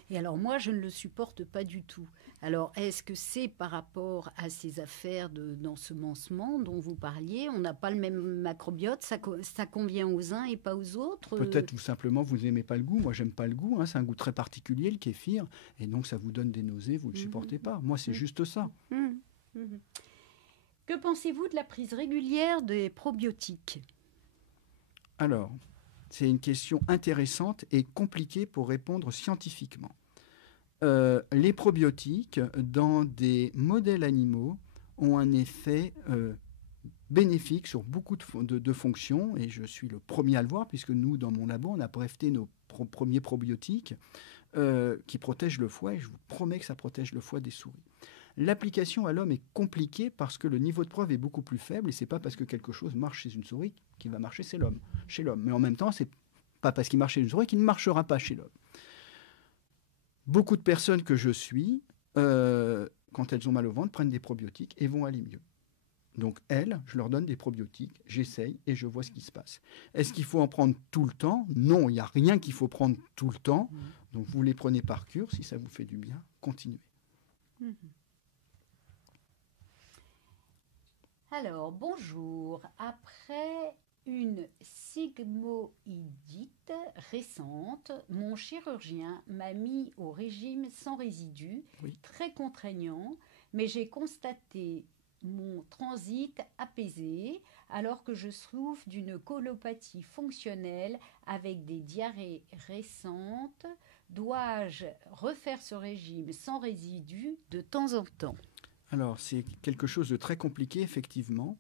Et alors moi, je ne le supporte pas du tout. Alors, est-ce que c'est par rapport à ces affaires d'ensemencement dont vous parliez? On n'a pas le même macrobiote, ça convient aux uns et pas aux autres? Peut-être tout simplement vous n'aimez pas le goût. Moi, j'aime pas le goût. Hein. C'est un goût très particulier, le kéfir. Et donc, ça vous donne des nausées, vous ne le supportez pas. Moi, c'est juste ça. Que pensez-vous de la prise régulière des probiotiques? Alors, c'est une question intéressante et compliquée pour répondre scientifiquement. Les probiotiques, dans des modèles animaux, ont un effet bénéfique sur beaucoup de fonctions, et je suis le premier à le voir, puisque nous, dans mon labo, on a breveté nos premiers probiotiques qui protègent le foie, et je vous promets que ça protège le foie des souris. L'application à l'homme est compliquée parce que le niveau de preuve est beaucoup plus faible, et c'est pas parce que quelque chose marche chez une souris qu'il va marcher chez l'homme. Mais en même temps, c'est pas parce qu'il marche chez une souris qu'il ne marchera pas chez l'homme. Beaucoup de personnes que je suis, quand elles ont mal au ventre, prennent des probiotiques et vont aller mieux. Donc elles, je leur donne des probiotiques, j'essaye et je vois ce qui se passe. Est-ce qu'il faut en prendre tout le temps? Non, il n'y a rien qu'il faut prendre tout le temps. Donc vous les prenez par cure, si ça vous fait du bien, continuez. Alors, bonjour. Après une sigmoïdite récente, mon chirurgien m'a mis au régime sans résidus, très contraignant, mais j'ai constaté mon transit apaisé alors que je souffre d'une colopathie fonctionnelle avec des diarrhées récentes. Dois-je refaire ce régime sans résidus de temps en temps? Alors, c'est quelque chose de très compliqué, effectivement.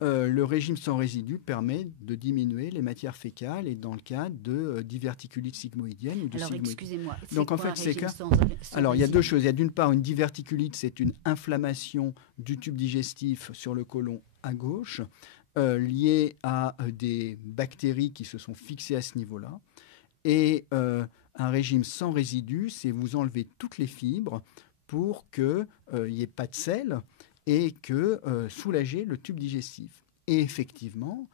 Le régime sans résidus permet de diminuer les matières fécales et dans le cas de diverticulite sigmoïdienne ou de Alors, excusez-moi. Donc, en fait, alors, il y a deux choses. Il y a d'une part une diverticulite, c'est une inflammation du tube digestif sur le côlon à gauche, liée à des bactéries qui se sont fixées à ce niveau-là. Et un régime sans résidus, c'est vous enlever toutes les fibres pour qu'il n'y ait pas de sel et que soulager le tube digestif. Et effectivement,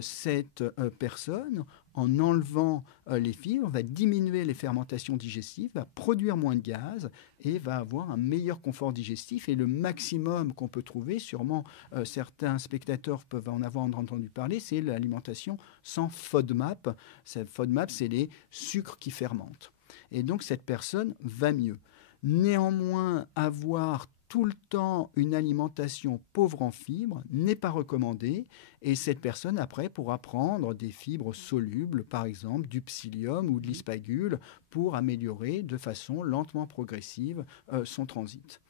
cette personne, en enlevant les fibres, va diminuer les fermentations digestives, va produire moins de gaz et va avoir un meilleur confort digestif. Et le maximum qu'on peut trouver, sûrement certains spectateurs peuvent en avoir entendu parler, c'est l'alimentation sans FODMAP. FODMAP, c'est les sucres qui fermentent. Et donc cette personne va mieux. Néanmoins, avoir tout le temps une alimentation pauvre en fibres n'est pas recommandé et cette personne après pourra prendre des fibres solubles, par exemple du psyllium ou de l'ispagule, pour améliorer de façon lentement progressive son transit.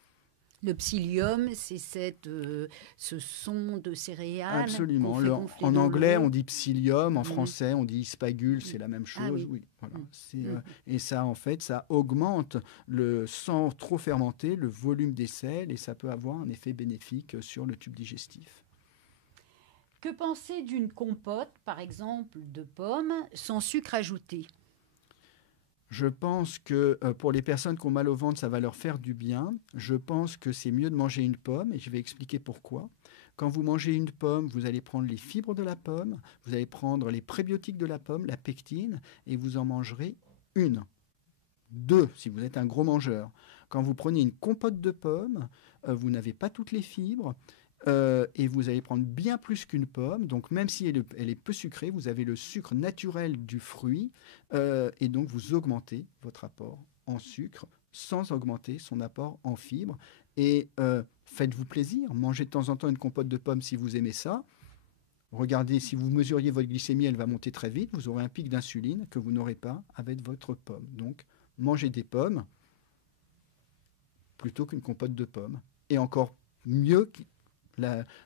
Le psyllium, c'est ce son de céréales. Absolument. En anglais, on dit psyllium. En français, on dit ispagule. C'est la même chose. Oui. Voilà. Et ça, en fait, ça augmente, sans trop fermenter, le volume des sels et ça peut avoir un effet bénéfique sur le tube digestif. Que penser d'une compote, par exemple, de pommes sans sucre ajouté ? Je pense que pour les personnes qui ont mal au ventre, ça va leur faire du bien. Je pense que c'est mieux de manger une pomme et je vais expliquer pourquoi. Quand vous mangez une pomme, vous allez prendre les fibres de la pomme, vous allez prendre les prébiotiques de la pomme, la pectine, et vous en mangerez une. 2 si vous êtes un gros mangeur. Quand vous prenez une compote de pommes, vous n'avez pas toutes les fibres. Et vous allez prendre bien plus qu'une pomme, donc même si elle est peu sucrée, vous avez le sucre naturel du fruit, et donc vous augmentez votre apport en sucre sans augmenter son apport en fibres. Et faites-vous plaisir, mangez de temps en temps une compote de pommes si vous aimez ça. Regardez, si vous mesuriez votre glycémie, elle va monter très vite, vous aurez un pic d'insuline que vous n'aurez pas avec votre pomme. Donc mangez des pommes plutôt qu'une compote de pommes. Et encore mieux,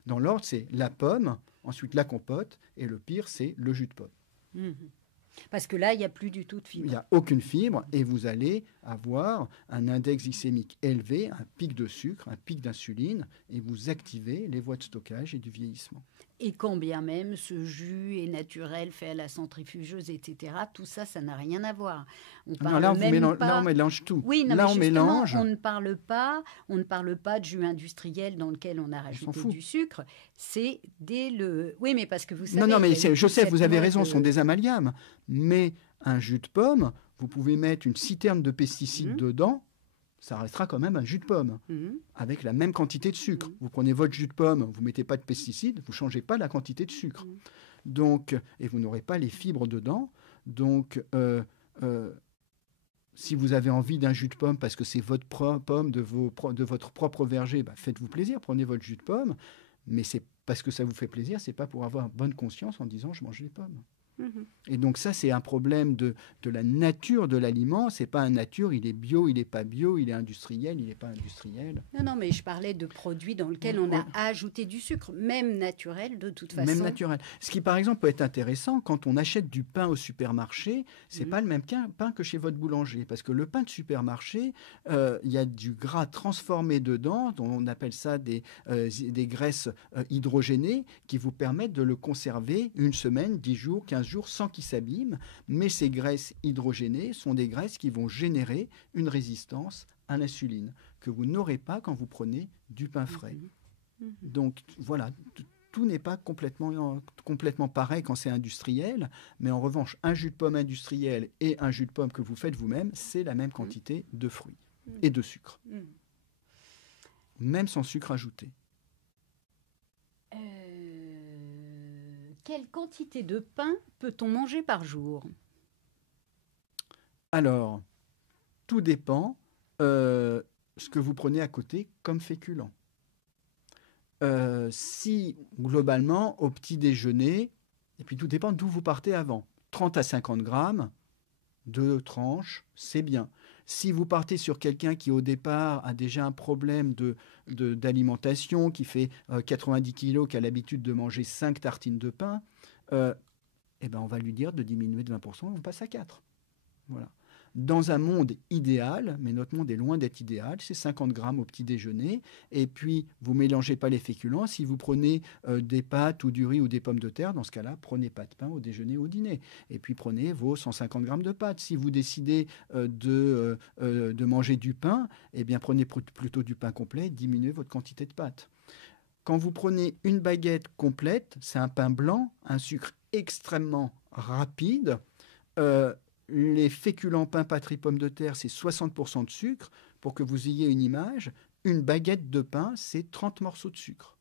dans l'ordre, c'est la pomme, ensuite la compote, et le pire, c'est le jus de pomme. Parce que là, il n'y a plus du tout de fibre. Il n'y a aucune fibre, et vous allez avoir un index glycémique élevé, un pic de sucre, un pic d'insuline, et vous activez les voies de stockage et du vieillissement. Et quand bien même ce jus est naturel, fait à la centrifugeuse, etc., tout ça, ça n'a rien à voir. Là, on mélange tout. Oui, non, là, mais on mélange. On ne parle pas de jus industriel dans lequel on a rajouté du sucre. C'est Oui, mais parce que vous savez... Non, mais je sais, vous avez raison, ce sont des amalgames. Mais un jus de pomme, vous pouvez mettre une citerne de pesticides dedans, ça restera quand même un jus de pomme, avec la même quantité de sucre. Vous prenez votre jus de pomme, vous ne mettez pas de pesticides, vous ne changez pas la quantité de sucre. Donc, et vous n'aurez pas les fibres dedans. Donc, si vous avez envie d'un jus de pomme parce que c'est votre pomme de votre propre verger, faites-vous plaisir, prenez votre jus de pomme. Mais c'est parce que ça vous fait plaisir, c'est pas pour avoir bonne conscience en disant « je mange les pommes ». Et donc ça, c'est un problème de la nature de l'aliment. C'est pas un nature, il est bio, il n'est pas bio, il est industriel, il n'est pas industriel. Non, mais je parlais de produits dans lesquels on a ajouté du sucre, même naturel de toute façon. Même naturel. Ce qui, par exemple, peut être intéressant, quand on achète du pain au supermarché, c'est pas le même pain que chez votre boulanger. Parce que le pain de supermarché, il y a du gras transformé dedans, on appelle ça des graisses hydrogénées, qui vous permettent de le conserver 1 semaine, 10 jours, 15 jours, sans qu'il s'abîme. Mais ces graisses hydrogénées sont des graisses qui vont générer une résistance à l'insuline que vous n'aurez pas quand vous prenez du pain frais. Donc voilà, tout n'est pas complètement pareil quand c'est industriel, mais en revanche, un jus de pomme industriel et un jus de pomme que vous faites vous-même, c'est la même quantité de fruits et de sucre, même sans sucre ajouté. Quelle quantité de pain peut-on manger par jour ? Alors, tout dépend ce que vous prenez à côté comme féculent. Si, globalement, au petit déjeuner, et puis tout dépend d'où vous partez avant, 30 à 50 grammes, 2 tranches, c'est bien. Si vous partez sur quelqu'un qui, au départ, a déjà un problème d'alimentation, qui fait 90 kilos, qui a l'habitude de manger 5 tartines de pain, on va lui dire de diminuer de 20%, on passe à 4. Voilà. dans un monde idéal, mais notre monde est loin d'être idéal, c'est 50 grammes au petit déjeuner. Et puis, vous ne mélangez pas les féculents. Si vous prenez des pâtes ou du riz ou des pommes de terre, dans ce cas-là, prenez pas de pain au déjeuner ou au dîner. Et puis, prenez vos 150 grammes de pâtes. Si vous décidez de manger du pain, eh bien, prenez plutôt du pain complet, diminuez votre quantité de pâtes. Quand vous prenez une baguette complète, c'est un pain blanc, un sucre extrêmement rapide. Les féculents, pain, pâtes, riz, pommes de terre, c'est 60% de sucre. Pour que vous ayez une image, une baguette de pain, c'est 30 morceaux de sucre.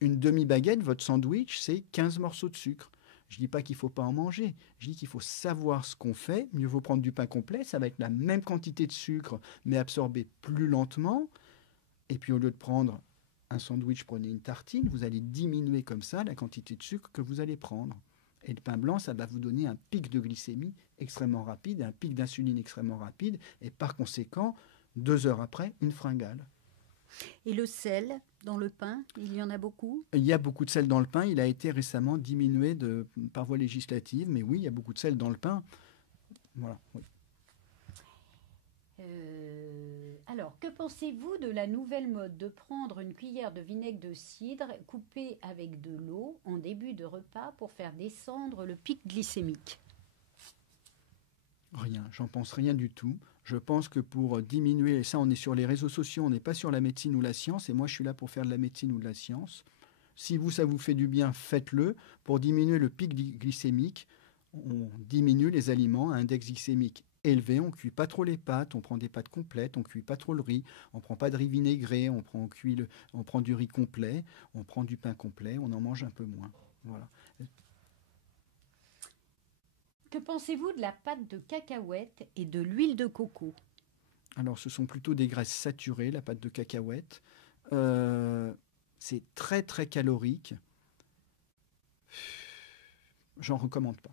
Une demi-baguette, votre sandwich, c'est 15 morceaux de sucre. Je ne dis pas qu'il ne faut pas en manger. Je dis qu'il faut savoir ce qu'on fait. Mieux vaut prendre du pain complet. Ça va être la même quantité de sucre, mais absorbé plus lentement. Et puis, au lieu de prendre un sandwich, prenez une tartine. Vous allez diminuer comme ça la quantité de sucre que vous allez prendre. Et le pain blanc, ça va vous donner un pic de glycémie extrêmement rapide, un pic d'insuline extrêmement rapide. Et par conséquent, 2 heures après, une fringale. Et le sel dans le pain, il y en a beaucoup? Il y a beaucoup de sel dans le pain. Il a été récemment diminué par voie législative. Mais oui, il y a beaucoup de sel dans le pain. Voilà. Oui. Alors, que pensez-vous de la nouvelle mode de prendre une cuillère de vinaigre de cidre coupée avec de l'eau en début de repas pour faire descendre le pic glycémique? Rien, j'en pense rien du tout. Je pense que pour diminuer, et ça on est sur les réseaux sociaux, on n'est pas sur la médecine ou la science, et moi je suis là pour faire de la médecine ou de la science. Si ça vous fait du bien, faites-le. Pour diminuer le pic glycémique, on diminue les aliments à index glycémique élevé, on ne cuit pas trop les pâtes, on prend des pâtes complètes, on ne cuit pas trop le riz, on ne prend pas de riz vinaigré, on prend du riz complet, on prend du pain complet, on en mange un peu moins. Voilà. Que pensez-vous de la pâte de cacahuète et de l'huile de coco? Alors, ce sont plutôt des graisses saturées, la pâte de cacahuète. C'est très, très calorique. J'en recommande pas.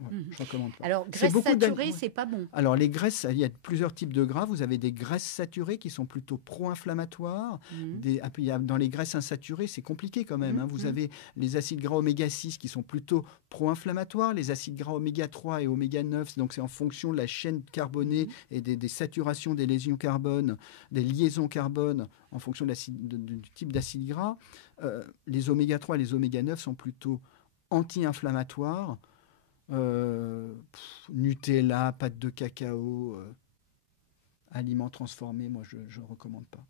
Ouais, je recommande pas. Alors, graisse saturée, c'est pas bon. Alors, les graisses, il y a plusieurs types de gras. Vous avez des graisses saturées qui sont plutôt pro-inflammatoires. Dans les graisses insaturées, c'est compliqué quand même. Vous avez les acides gras oméga 6 qui sont plutôt pro-inflammatoires. Les acides gras oméga 3 et oméga 9, donc c'est en fonction de la chaîne carbonée et des saturations des liaisons carbone, en fonction du type d'acide gras. Les oméga 3 et les oméga 9 sont plutôt anti-inflammatoires. Nutella, pâte de cacao, aliments transformés, moi je ne recommande pas.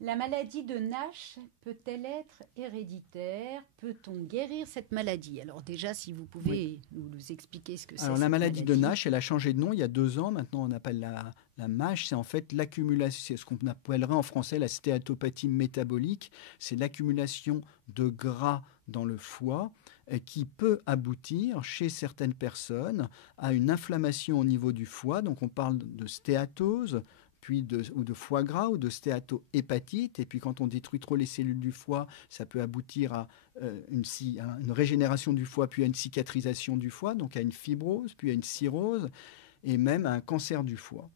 La maladie de Nash peut-elle être héréditaire? Peut-on guérir cette maladie? Alors déjà, si vous pouvez nous expliquer ce que c'est. Alors la maladie de Nash, elle a changé de nom il y a 2 ans. Maintenant, on appelle la MASH. C'est en fait l'accumulation, c'est ce qu'on appellerait en français la stéatopathie métabolique. C'est l'accumulation de gras dans le foie qui peut aboutir chez certaines personnes à une inflammation au niveau du foie. Donc on parle de stéatose, ou de foie gras ou de stéatohépatite. Et puis quand on détruit trop les cellules du foie, ça peut aboutir à une régénération du foie, puis à une cicatrisation du foie, donc à une fibrose, puis à une cirrhose, et même à un cancer du foie.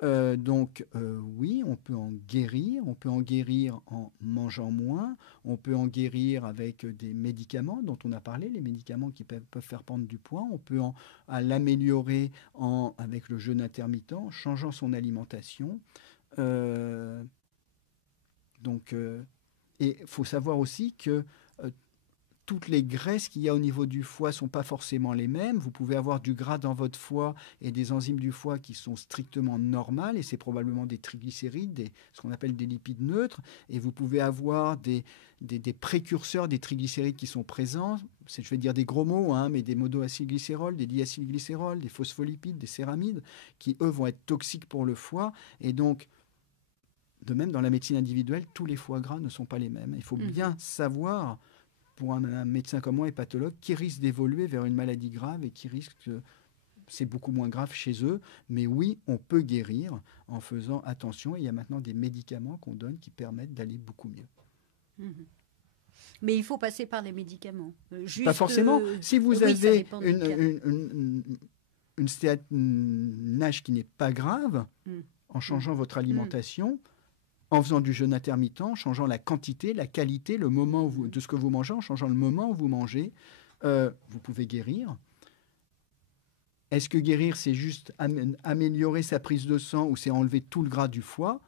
Oui, on peut en guérir. On peut en guérir en mangeant moins. On peut en guérir avec des médicaments dont on a parlé, les médicaments qui peuvent faire prendre du poids. On peut l'améliorer avec le jeûne intermittent, en changeant son alimentation. Et il faut savoir aussi que toutes les graisses qu'il y a au niveau du foie ne sont pas forcément les mêmes. Vous pouvez avoir du gras dans votre foie et des enzymes du foie qui sont strictement normales, et c'est probablement des triglycérides, ce qu'on appelle des lipides neutres. Et vous pouvez avoir des précurseurs des triglycérides qui sont présents. Je vais dire des gros mots, mais des monoacylglycérols, des diacylglycérols, des phospholipides, des céramides, qui, eux, vont être toxiques pour le foie. Et donc, de même, dans la médecine individuelle, tous les foie gras ne sont pas les mêmes. Il faut bien savoir, pour un médecin comme moi, hépatologue, qui risque d'évoluer vers une maladie grave et qui risque que c'est beaucoup moins grave chez eux. Mais oui, on peut guérir en faisant attention. Et il y a maintenant des médicaments qu'on donne qui permettent d'aller beaucoup mieux. Mais il faut passer par les médicaments. Pas forcément. Si vous avez une Nash qui n'est pas grave, en changeant votre alimentation, en faisant du jeûne intermittent, en changeant la quantité, la qualité, le moment de ce que vous mangez, en changeant le moment où vous mangez, vous pouvez guérir. Est-ce que guérir, c'est juste améliorer sa prise de sang ou c'est enlever tout le gras du foie?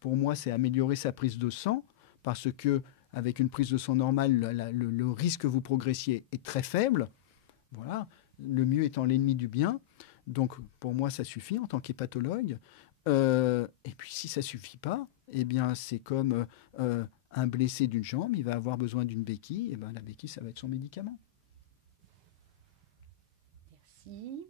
Pour moi, c'est améliorer sa prise de sang parce que avec une prise de sang normale, le risque que vous progressiez est très faible. Voilà, le mieux étant l'ennemi du bien. Donc, pour moi, ça suffit en tant qu'hépatologue. Et puis, si ça ne suffit pas, eh bien, c'est comme un blessé d'une jambe, il va avoir besoin d'une béquille. Et bien, la béquille, ça va être son médicament. Merci.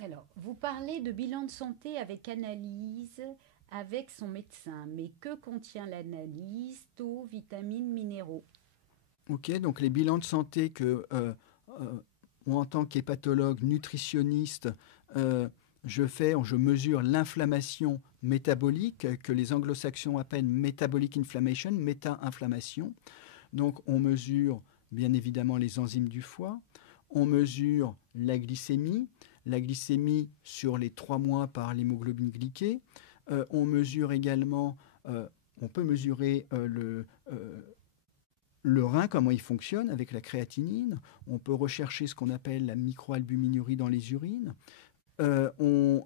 Alors, vous parlez de bilan de santé avec analyse avec son médecin, mais que contient l'analyse? Taux, vitamines, minéraux. Ok, donc les bilans de santé que moi, en tant qu'hépatologue, nutritionniste, je mesure l'inflammation métabolique que les anglo-saxons appellent metabolic inflammation, méta-inflammation. Donc on mesure bien évidemment les enzymes du foie, on mesure la glycémie sur les 3 mois par l'hémoglobine glyquée, on mesure également, on peut mesurer le rein, comment il fonctionne avec la créatinine. On peut rechercher ce qu'on appelle la microalbuminurie dans les urines. On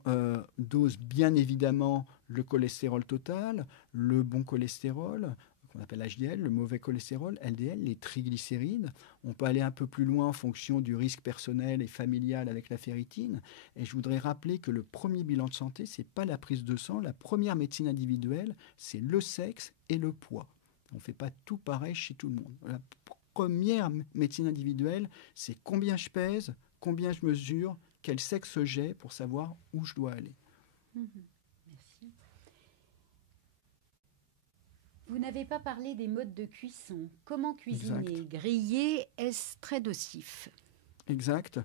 dose bien évidemment le cholestérol total, le bon cholestérol, qu'on appelle HDL, le mauvais cholestérol, LDL, les triglycérides. On peut aller un peu plus loin en fonction du risque personnel et familial avec la ferritine. Et je voudrais rappeler que le premier bilan de santé, ce n'est pas la prise de sang. La première médecine individuelle, c'est le sexe et le poids. On ne fait pas tout pareil chez tout le monde. La première médecine individuelle, c'est combien je pèse, combien je mesure, quel sexe j'ai pour savoir où je dois aller. Merci. Vous n'avez pas parlé des modes de cuisson. Comment cuisiner? Exact. Griller, est-ce très nocif? Exact.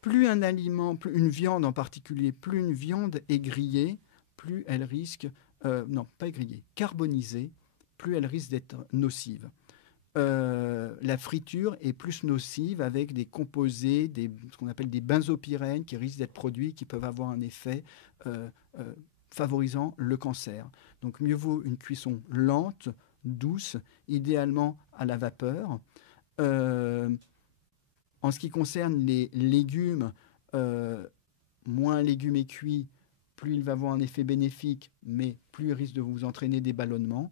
Plus un aliment, plus une viande en particulier, plus une viande est grillée, plus elle risque, non, pas grillée, carbonisée, plus elle risque d'être nocive. La friture est plus nocive avec des composés, ce qu'on appelle des benzopyrènes qui risquent d'être produits, qui peuvent avoir un effet favorisant le cancer. Donc mieux vaut une cuisson lente, douce, idéalement à la vapeur. En ce qui concerne les légumes, moins un légume est cuit, plus il va avoir un effet bénéfique, mais plus il risque de vous entraîner des ballonnements.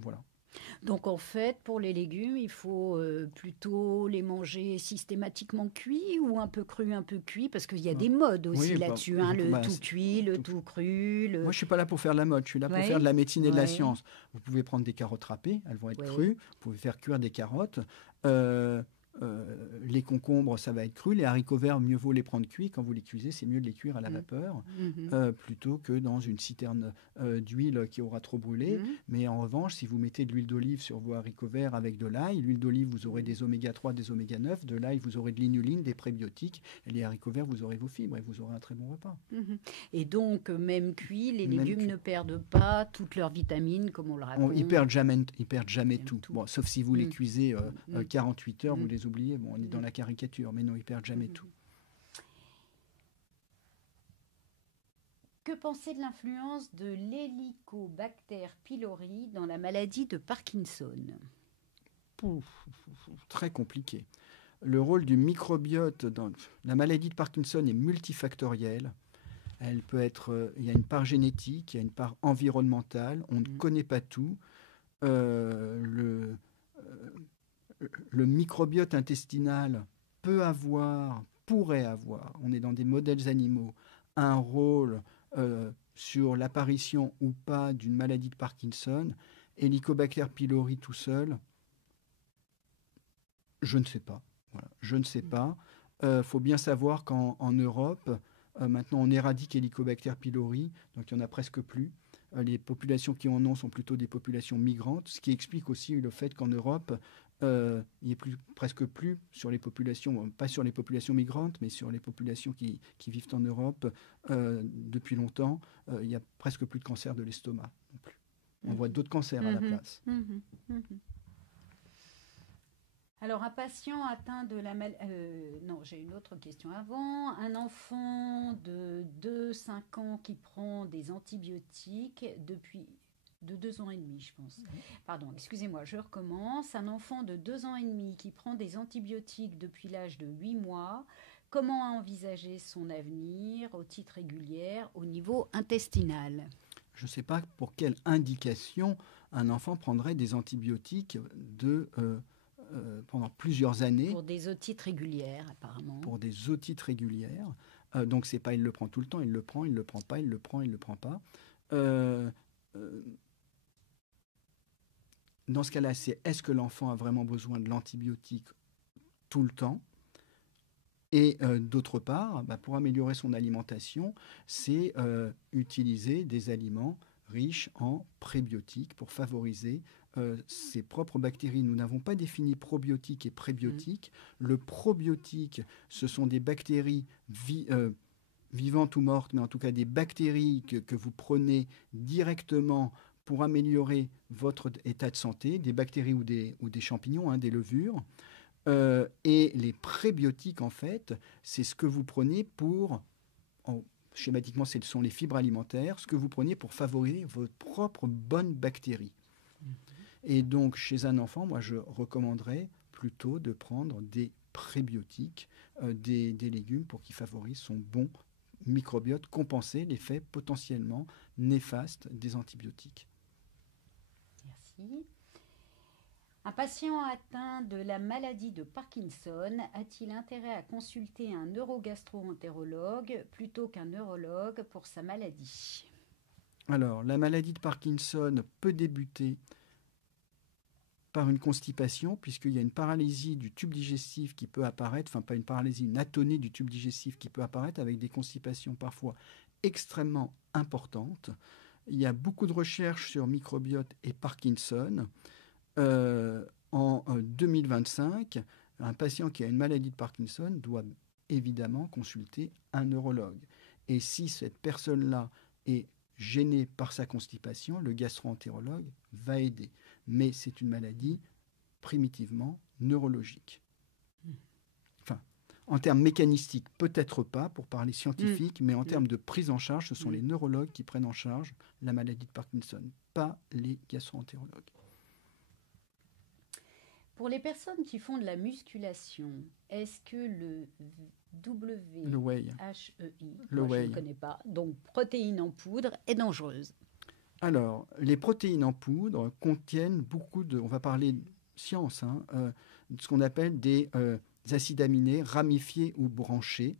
Voilà. Donc en fait, pour les légumes, il faut plutôt les manger systématiquement cuits ou un peu crus, un peu cuits, parce qu'il y a des modes aussi là-dessus, hein, le tout cuit, le tout cru. Moi, je ne suis pas là pour faire de la mode, je suis là pour faire de la médecine et de la science. Vous pouvez prendre des carottes râpées, elles vont être crues, vous pouvez faire cuire des carottes. Les concombres, ça va être cru. Les haricots verts, mieux vaut les prendre cuits. Quand vous les cuisez, c'est mieux de les cuire à la vapeur plutôt que dans une citerne d'huile qui aura trop brûlé. Mais en revanche, si vous mettez de l'huile d'olive sur vos haricots verts avec de l'ail, l'huile d'olive, vous aurez des oméga 3, des oméga 9. De l'ail, vous aurez de l'inuline, des prébiotiques. Et les haricots verts, vous aurez vos fibres et vous aurez un très bon repas. Et donc, même cuits, les légumes ne perdent pas toutes leurs vitamines, comme on le raconte. Ils perdent jamais tout. Bon, sauf si vous les cuisez 48 heures, vous les oubliez. Bon, on est dans la caricature, mais non, ils perdent jamais tout. Que penser de l'influence de l'Helicobacter pylori dans la maladie de Parkinson? Très compliqué. Le rôle du microbiote dans la maladie de Parkinson est multifactoriel. Elle peut être, il y a une part génétique, il y a une part environnementale. On ne connaît pas tout. Le microbiote intestinal pourrait avoir, on est dans des modèles animaux, un rôle sur l'apparition ou pas d'une maladie de Parkinson. Helicobacter pylori tout seul, je ne sais pas. Voilà, je ne sais pas. Faut bien savoir qu'en Europe, maintenant on éradique Helicobacter pylori, donc il n'y en a presque plus. Les populations qui en ont sont plutôt des populations migrantes, ce qui explique aussi le fait qu'en Europe, il n'y ait presque plus sur les populations, pas sur les populations migrantes, mais sur les populations qui vivent en Europe depuis longtemps, il n'y a presque plus de cancer de l'estomac non plus. On voit d'autres cancers à la place. Alors, un patient atteint de la maladie... non, j'ai une autre question avant. Un enfant de 2-5 ans qui prend des antibiotiques depuis... De 2 ans et demi, je pense. Pardon, excusez-moi, je recommence. Un enfant de 2 ans et demi qui prend des antibiotiques depuis l'âge de 8 mois, comment envisager son avenir au titre régulier au niveau intestinal? Je ne sais pas pour quelle indication un enfant prendrait des antibiotiques pendant plusieurs années. Pour des otites régulières, apparemment. Pour des otites régulières. Donc, c'est pas il le prend tout le temps, il le prend pas, il le prend, il le prend pas. Dans ce cas-là, c'est est-ce que l'enfant a vraiment besoin de l'antibiotique tout le temps? Et d'autre part, pour améliorer son alimentation, c'est utiliser des aliments riches en prébiotiques pour favoriser ses propres bactéries. Nous n'avons pas défini probiotiques et prébiotiques. Le probiotique, ce sont des bactéries vivantes ou mortes, mais en tout cas des bactéries que vous prenez directement pour améliorer votre état de santé, des bactéries ou des champignons, des levures. Et les prébiotiques, en fait, c'est ce que vous prenez pour, schématiquement, ce sont les fibres alimentaires, ce que vous prenez pour favoriser vos propres bonnes bactéries. Et donc, chez un enfant, moi, je recommanderais plutôt de prendre des prébiotiques, des légumes pour qu'il favorise son bon microbiote, compenser l'effet potentiellement néfaste des antibiotiques. Merci. Un patient atteint de la maladie de Parkinson a-t-il intérêt à consulter un neurogastro-entérologue plutôt qu'un neurologue pour sa maladie? Alors, la maladie de Parkinson peut débuter par une constipation, puisqu'il y a une paralysie du tube digestif qui peut apparaître, enfin pas une paralysie, une atonie du tube digestif qui peut apparaître avec des constipations parfois extrêmement importantes. Il y a beaucoup de recherches sur microbiote et Parkinson. En 2025, un patient qui a une maladie de Parkinson doit évidemment consulter un neurologue. Et si cette personne-là est gênée par sa constipation, le gastro-entérologue va aider. Mais c'est une maladie primitivement neurologique. Enfin, en termes mécanistiques, peut-être pas, pour parler scientifique, mais en termes de prise en charge, ce sont les neurologues qui prennent en charge la maladie de Parkinson, pas les gastro-entérologues. Pour les personnes qui font de la musculation, est-ce que le WHEI, je ne connais pas, donc protéines en poudre, est dangereuse? Alors, les protéines en poudre contiennent beaucoup de, on va parler science, de ce qu'on appelle des acides aminés ramifiés ou branchés,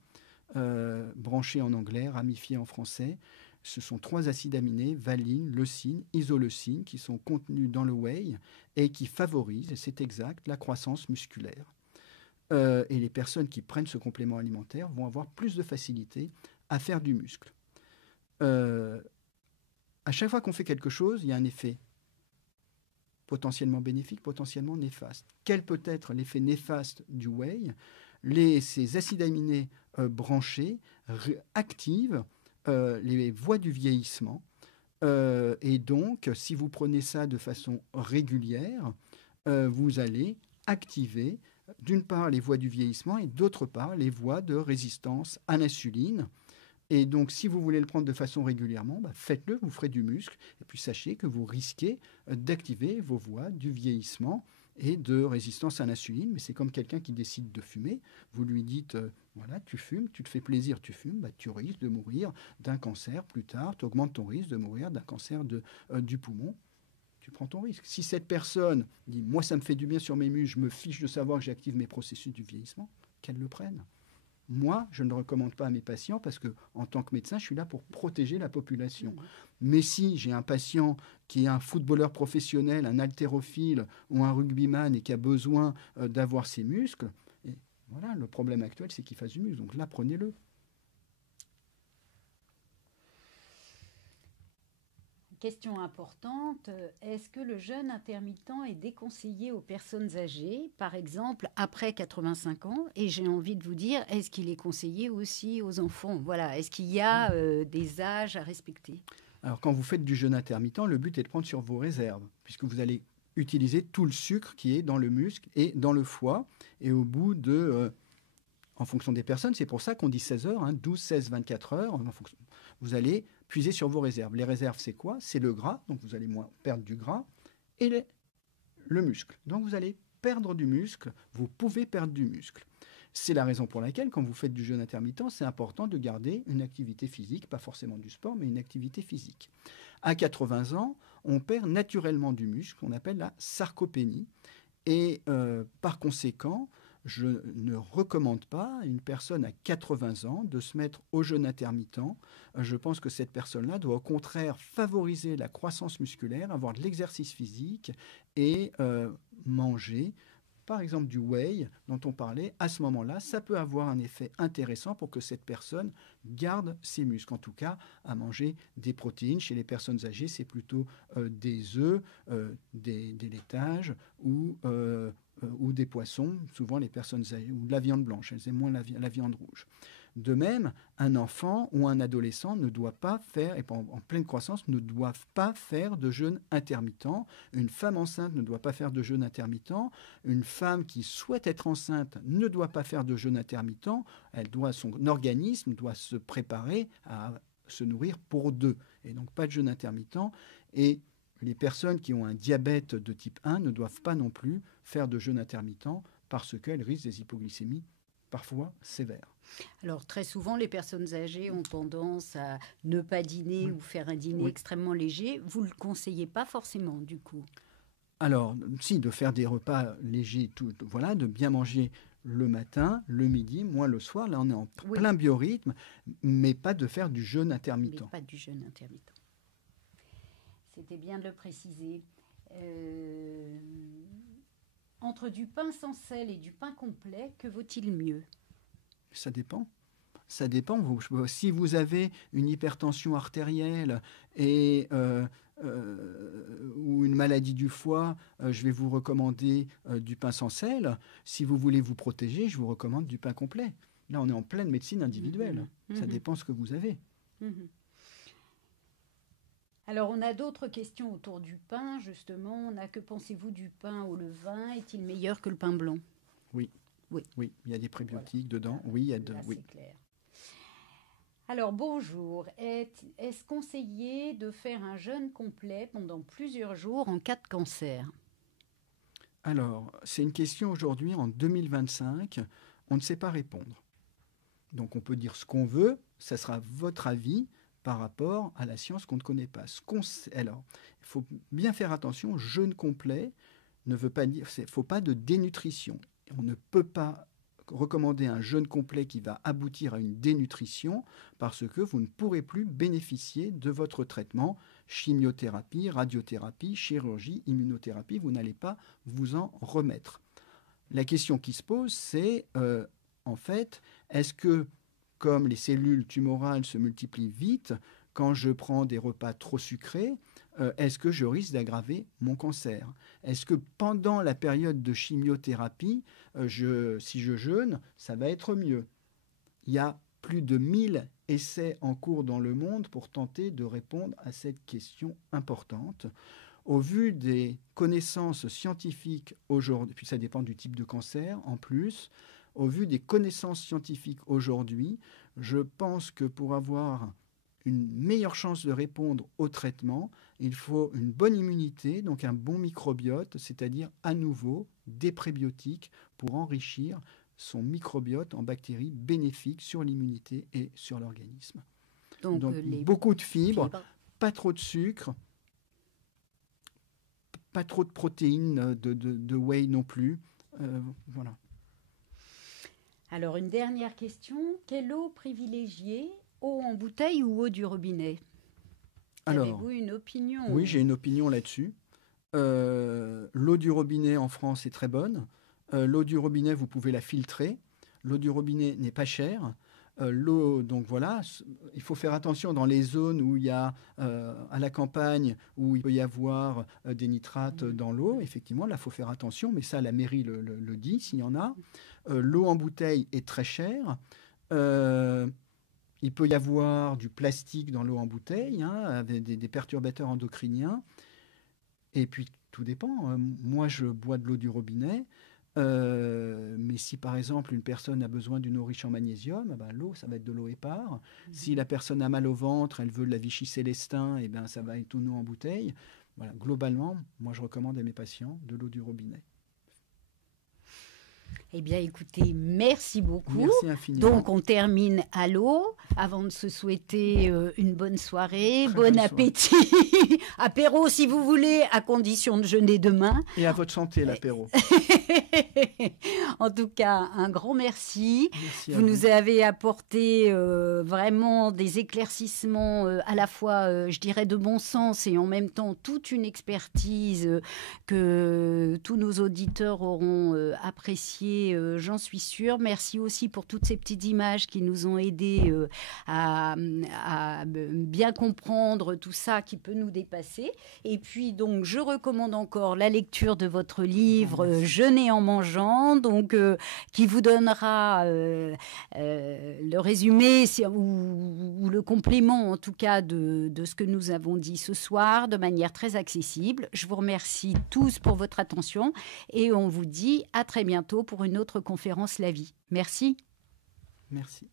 branchés en anglais, ramifiés en français. Ce sont 3 acides aminés, valine, leucine, isoleucine, qui sont contenus dans le whey et qui favorisent, et c'est exact, la croissance musculaire. Et les personnes qui prennent ce complément alimentaire vont avoir plus de facilité à faire du muscle. À chaque fois qu'on fait quelque chose, il y a un effet potentiellement bénéfique, potentiellement néfaste. Quel peut être l'effet néfaste du whey? Ces acides aminés branchés activent les voies du vieillissement. Et donc, si vous prenez ça de façon régulière, vous allez activer d'une part les voies du vieillissement et d'autre part les voies de résistance à l'insuline. Et donc, si vous voulez le prendre de façon régulièrement, faites-le, vous ferez du muscle. Et puis, sachez que vous risquez d'activer vos voies du vieillissement et de résistance à l'insuline. Mais c'est comme quelqu'un qui décide de fumer. Vous lui dites, voilà, tu fumes, tu te fais plaisir, tu fumes, tu risques de mourir d'un cancer plus tard. Tu augmentes ton risque de mourir d'un cancer du poumon. Tu prends ton risque. Si cette personne dit, moi, ça me fait du bien sur mes muscles, je me fiche de savoir que j'active mes processus du vieillissement, qu'elle le prenne. Moi, je ne le recommande pas à mes patients parce que, en tant que médecin, je suis là pour protéger la population. Mais si j'ai un patient qui est un footballeur professionnel, un haltérophile ou un rugbyman et qui a besoin d'avoir ses muscles, et voilà, le problème actuel, c'est qu'il fasse du muscle. Donc là, prenez-le. Question importante, est-ce que le jeûne intermittent est déconseillé aux personnes âgées, par exemple après 85 ans? Et j'ai envie de vous dire, est-ce qu'il est conseillé aussi aux enfants? Voilà, est-ce qu'il y a des âges à respecter? Alors, quand vous faites du jeûne intermittent, le but est de prendre sur vos réserves, puisque vous allez utiliser tout le sucre qui est dans le muscle et dans le foie. Et au bout de, en fonction des personnes, c'est pour ça qu'on dit 16 heures, 12, 16, 24 heures, vous allez puiser sur vos réserves. Les réserves, c'est quoi? C'est le gras, donc vous allez perdre du gras, et le muscle. Donc vous allez perdre du muscle, vous pouvez perdre du muscle. C'est la raison pour laquelle, quand vous faites du jeûne intermittent, c'est important de garder une activité physique, pas forcément du sport, mais une activité physique. À 80 ans, on perd naturellement du muscle, qu'on appelle la sarcopénie, et par conséquent, je ne recommande pas à une personne à 80 ans de se mettre au jeûne intermittent. Je pense que cette personne-là doit au contraire favoriser la croissance musculaire, avoir de l'exercice physique et manger, par exemple du whey dont on parlait. À ce moment-là, ça peut avoir un effet intéressant pour que cette personne garde ses muscles. En tout cas, à manger des protéines. Chez les personnes âgées, c'est plutôt des œufs, des laitages ou des poissons, souvent les personnes âgées, ou de la viande blanche, elles aiment moins la viande rouge. De même, un enfant ou un adolescent ne doit pas faire, et en pleine croissance, ne doivent pas faire de jeûne intermittent. Une femme enceinte ne doit pas faire de jeûne intermittent. Une femme qui souhaite être enceinte ne doit pas faire de jeûne intermittent. Son organisme doit se préparer à se nourrir pour deux. Et donc pas de jeûne intermittent. Et les personnes qui ont un diabète de type 1 ne doivent pas non plus faire de jeûne intermittent parce qu'elles risquent des hypoglycémies parfois sévères. Alors très souvent, les personnes âgées ont tendance à ne pas dîner ou faire un dîner extrêmement léger. Vous ne le conseillez pas forcément du coup? Alors si, de faire des repas légers, de bien manger le matin, le midi, moins le soir. Là, on est en plein biorhythme, mais pas de faire du jeûne intermittent. Mais pas du jeûne intermittent. C'était bien de le préciser. Entre du pain sans sel et du pain complet, que vaut-il mieux? Ça dépend. Ça dépend. Si vous avez une hypertension artérielle et ou une maladie du foie, je vais vous recommander du pain sans sel. Si vous voulez vous protéger, je vous recommande du pain complet. Là, on est en pleine médecine individuelle. Ça dépend ce que vous avez. Alors, on a d'autres questions autour du pain, justement. Que pensez-vous du pain au levain? Est-il meilleur que le pain blanc? Oui, il y a des prébiotiques dedans. Là, oui, il y a c'est clair. Alors, bonjour. Est-ce conseillé de faire un jeûne complet pendant plusieurs jours en cas de cancer? Alors, c'est une question aujourd'hui, en 2025, on ne sait pas répondre. Donc, on peut dire ce qu'on veut, ça sera votre avis par rapport à la science qu'on ne connaît pas. Alors, il faut bien faire attention, jeûne complet ne veut pas dire, il ne faut pas de dénutrition. On ne peut pas recommander un jeûne complet qui va aboutir à une dénutrition parce que vous ne pourrez plus bénéficier de votre traitement, chimiothérapie, radiothérapie, chirurgie, immunothérapie, vous n'allez pas vous en remettre. La question qui se pose, c'est en fait, est-ce que comme les cellules tumorales se multiplient vite, quand je prends des repas trop sucrés, est-ce que je risque d'aggraver mon cancer? Est-ce que pendant la période de chimiothérapie, si je jeûne, ça va être mieux? Il y a plus de 1000 essais en cours dans le monde pour tenter de répondre à cette question importante. Au vu des connaissances scientifiques aujourd'hui, puis ça dépend du type de cancer en plus, au vu des connaissances scientifiques aujourd'hui, je pense que pour avoir une meilleure chance de répondre au traitement, il faut une bonne immunité, donc un bon microbiote, c'est-à-dire à nouveau des prébiotiques pour enrichir son microbiote en bactéries bénéfiques sur l'immunité et sur l'organisme. Donc beaucoup de fibres, pas trop de sucre, pas trop de protéines, de whey non plus. Voilà. Alors, une dernière question. Quelle eau privilégier? Eau en bouteille ou eau du robinet? Avez-vous une opinion? Oui, j'ai une opinion là-dessus. L'eau du robinet en France est très bonne. L'eau du robinet, vous pouvez la filtrer. L'eau du robinet n'est pas chère. L'eau, donc voilà, il faut faire attention dans les zones où il y a, à la campagne, où il peut y avoir des nitrates dans l'eau. Effectivement, là, il faut faire attention, mais ça, la mairie le dit, s'il y en a. L'eau en bouteille est très chère. Il peut y avoir du plastique dans l'eau en bouteille, avec des perturbateurs endocriniens. Et puis, tout dépend. Moi, je bois de l'eau du robinet. Mais si par exemple une personne a besoin d'une eau riche en magnésium, l'eau, ça va être de l'eau épars. Si la personne a mal au ventre, elle veut de la Vichy Célestin, ça va être une eau en bouteille. Voilà. Globalement, moi je recommande à mes patients de l'eau du robinet. Eh bien, écoutez, merci beaucoup. Merci infiniment. Donc, on termine à l'eau avant de se souhaiter une bonne soirée, Très bon bonne appétit. Apéro, si vous voulez, à condition de jeûner demain. Et à votre santé, l'apéro. En tout cas, un grand merci. Merci Vous nous avez apporté vraiment des éclaircissements à la fois, je dirais, de bon sens et en même temps toute une expertise que tous nos auditeurs auront appréciée, j'en suis sûre. Merci aussi pour toutes ces petites images qui nous ont aidés à bien comprendre tout ça qui peut nous dépasser. Et puis, donc, je recommande encore la lecture de votre livre « Jeûner en mangeant », donc, qui vous donnera le résumé ou le complément, en tout cas, de ce que nous avons dit ce soir, de manière très accessible. Je vous remercie tous pour votre attention et on vous dit à très bientôt pour une autre conférence La Vie. Merci. Merci.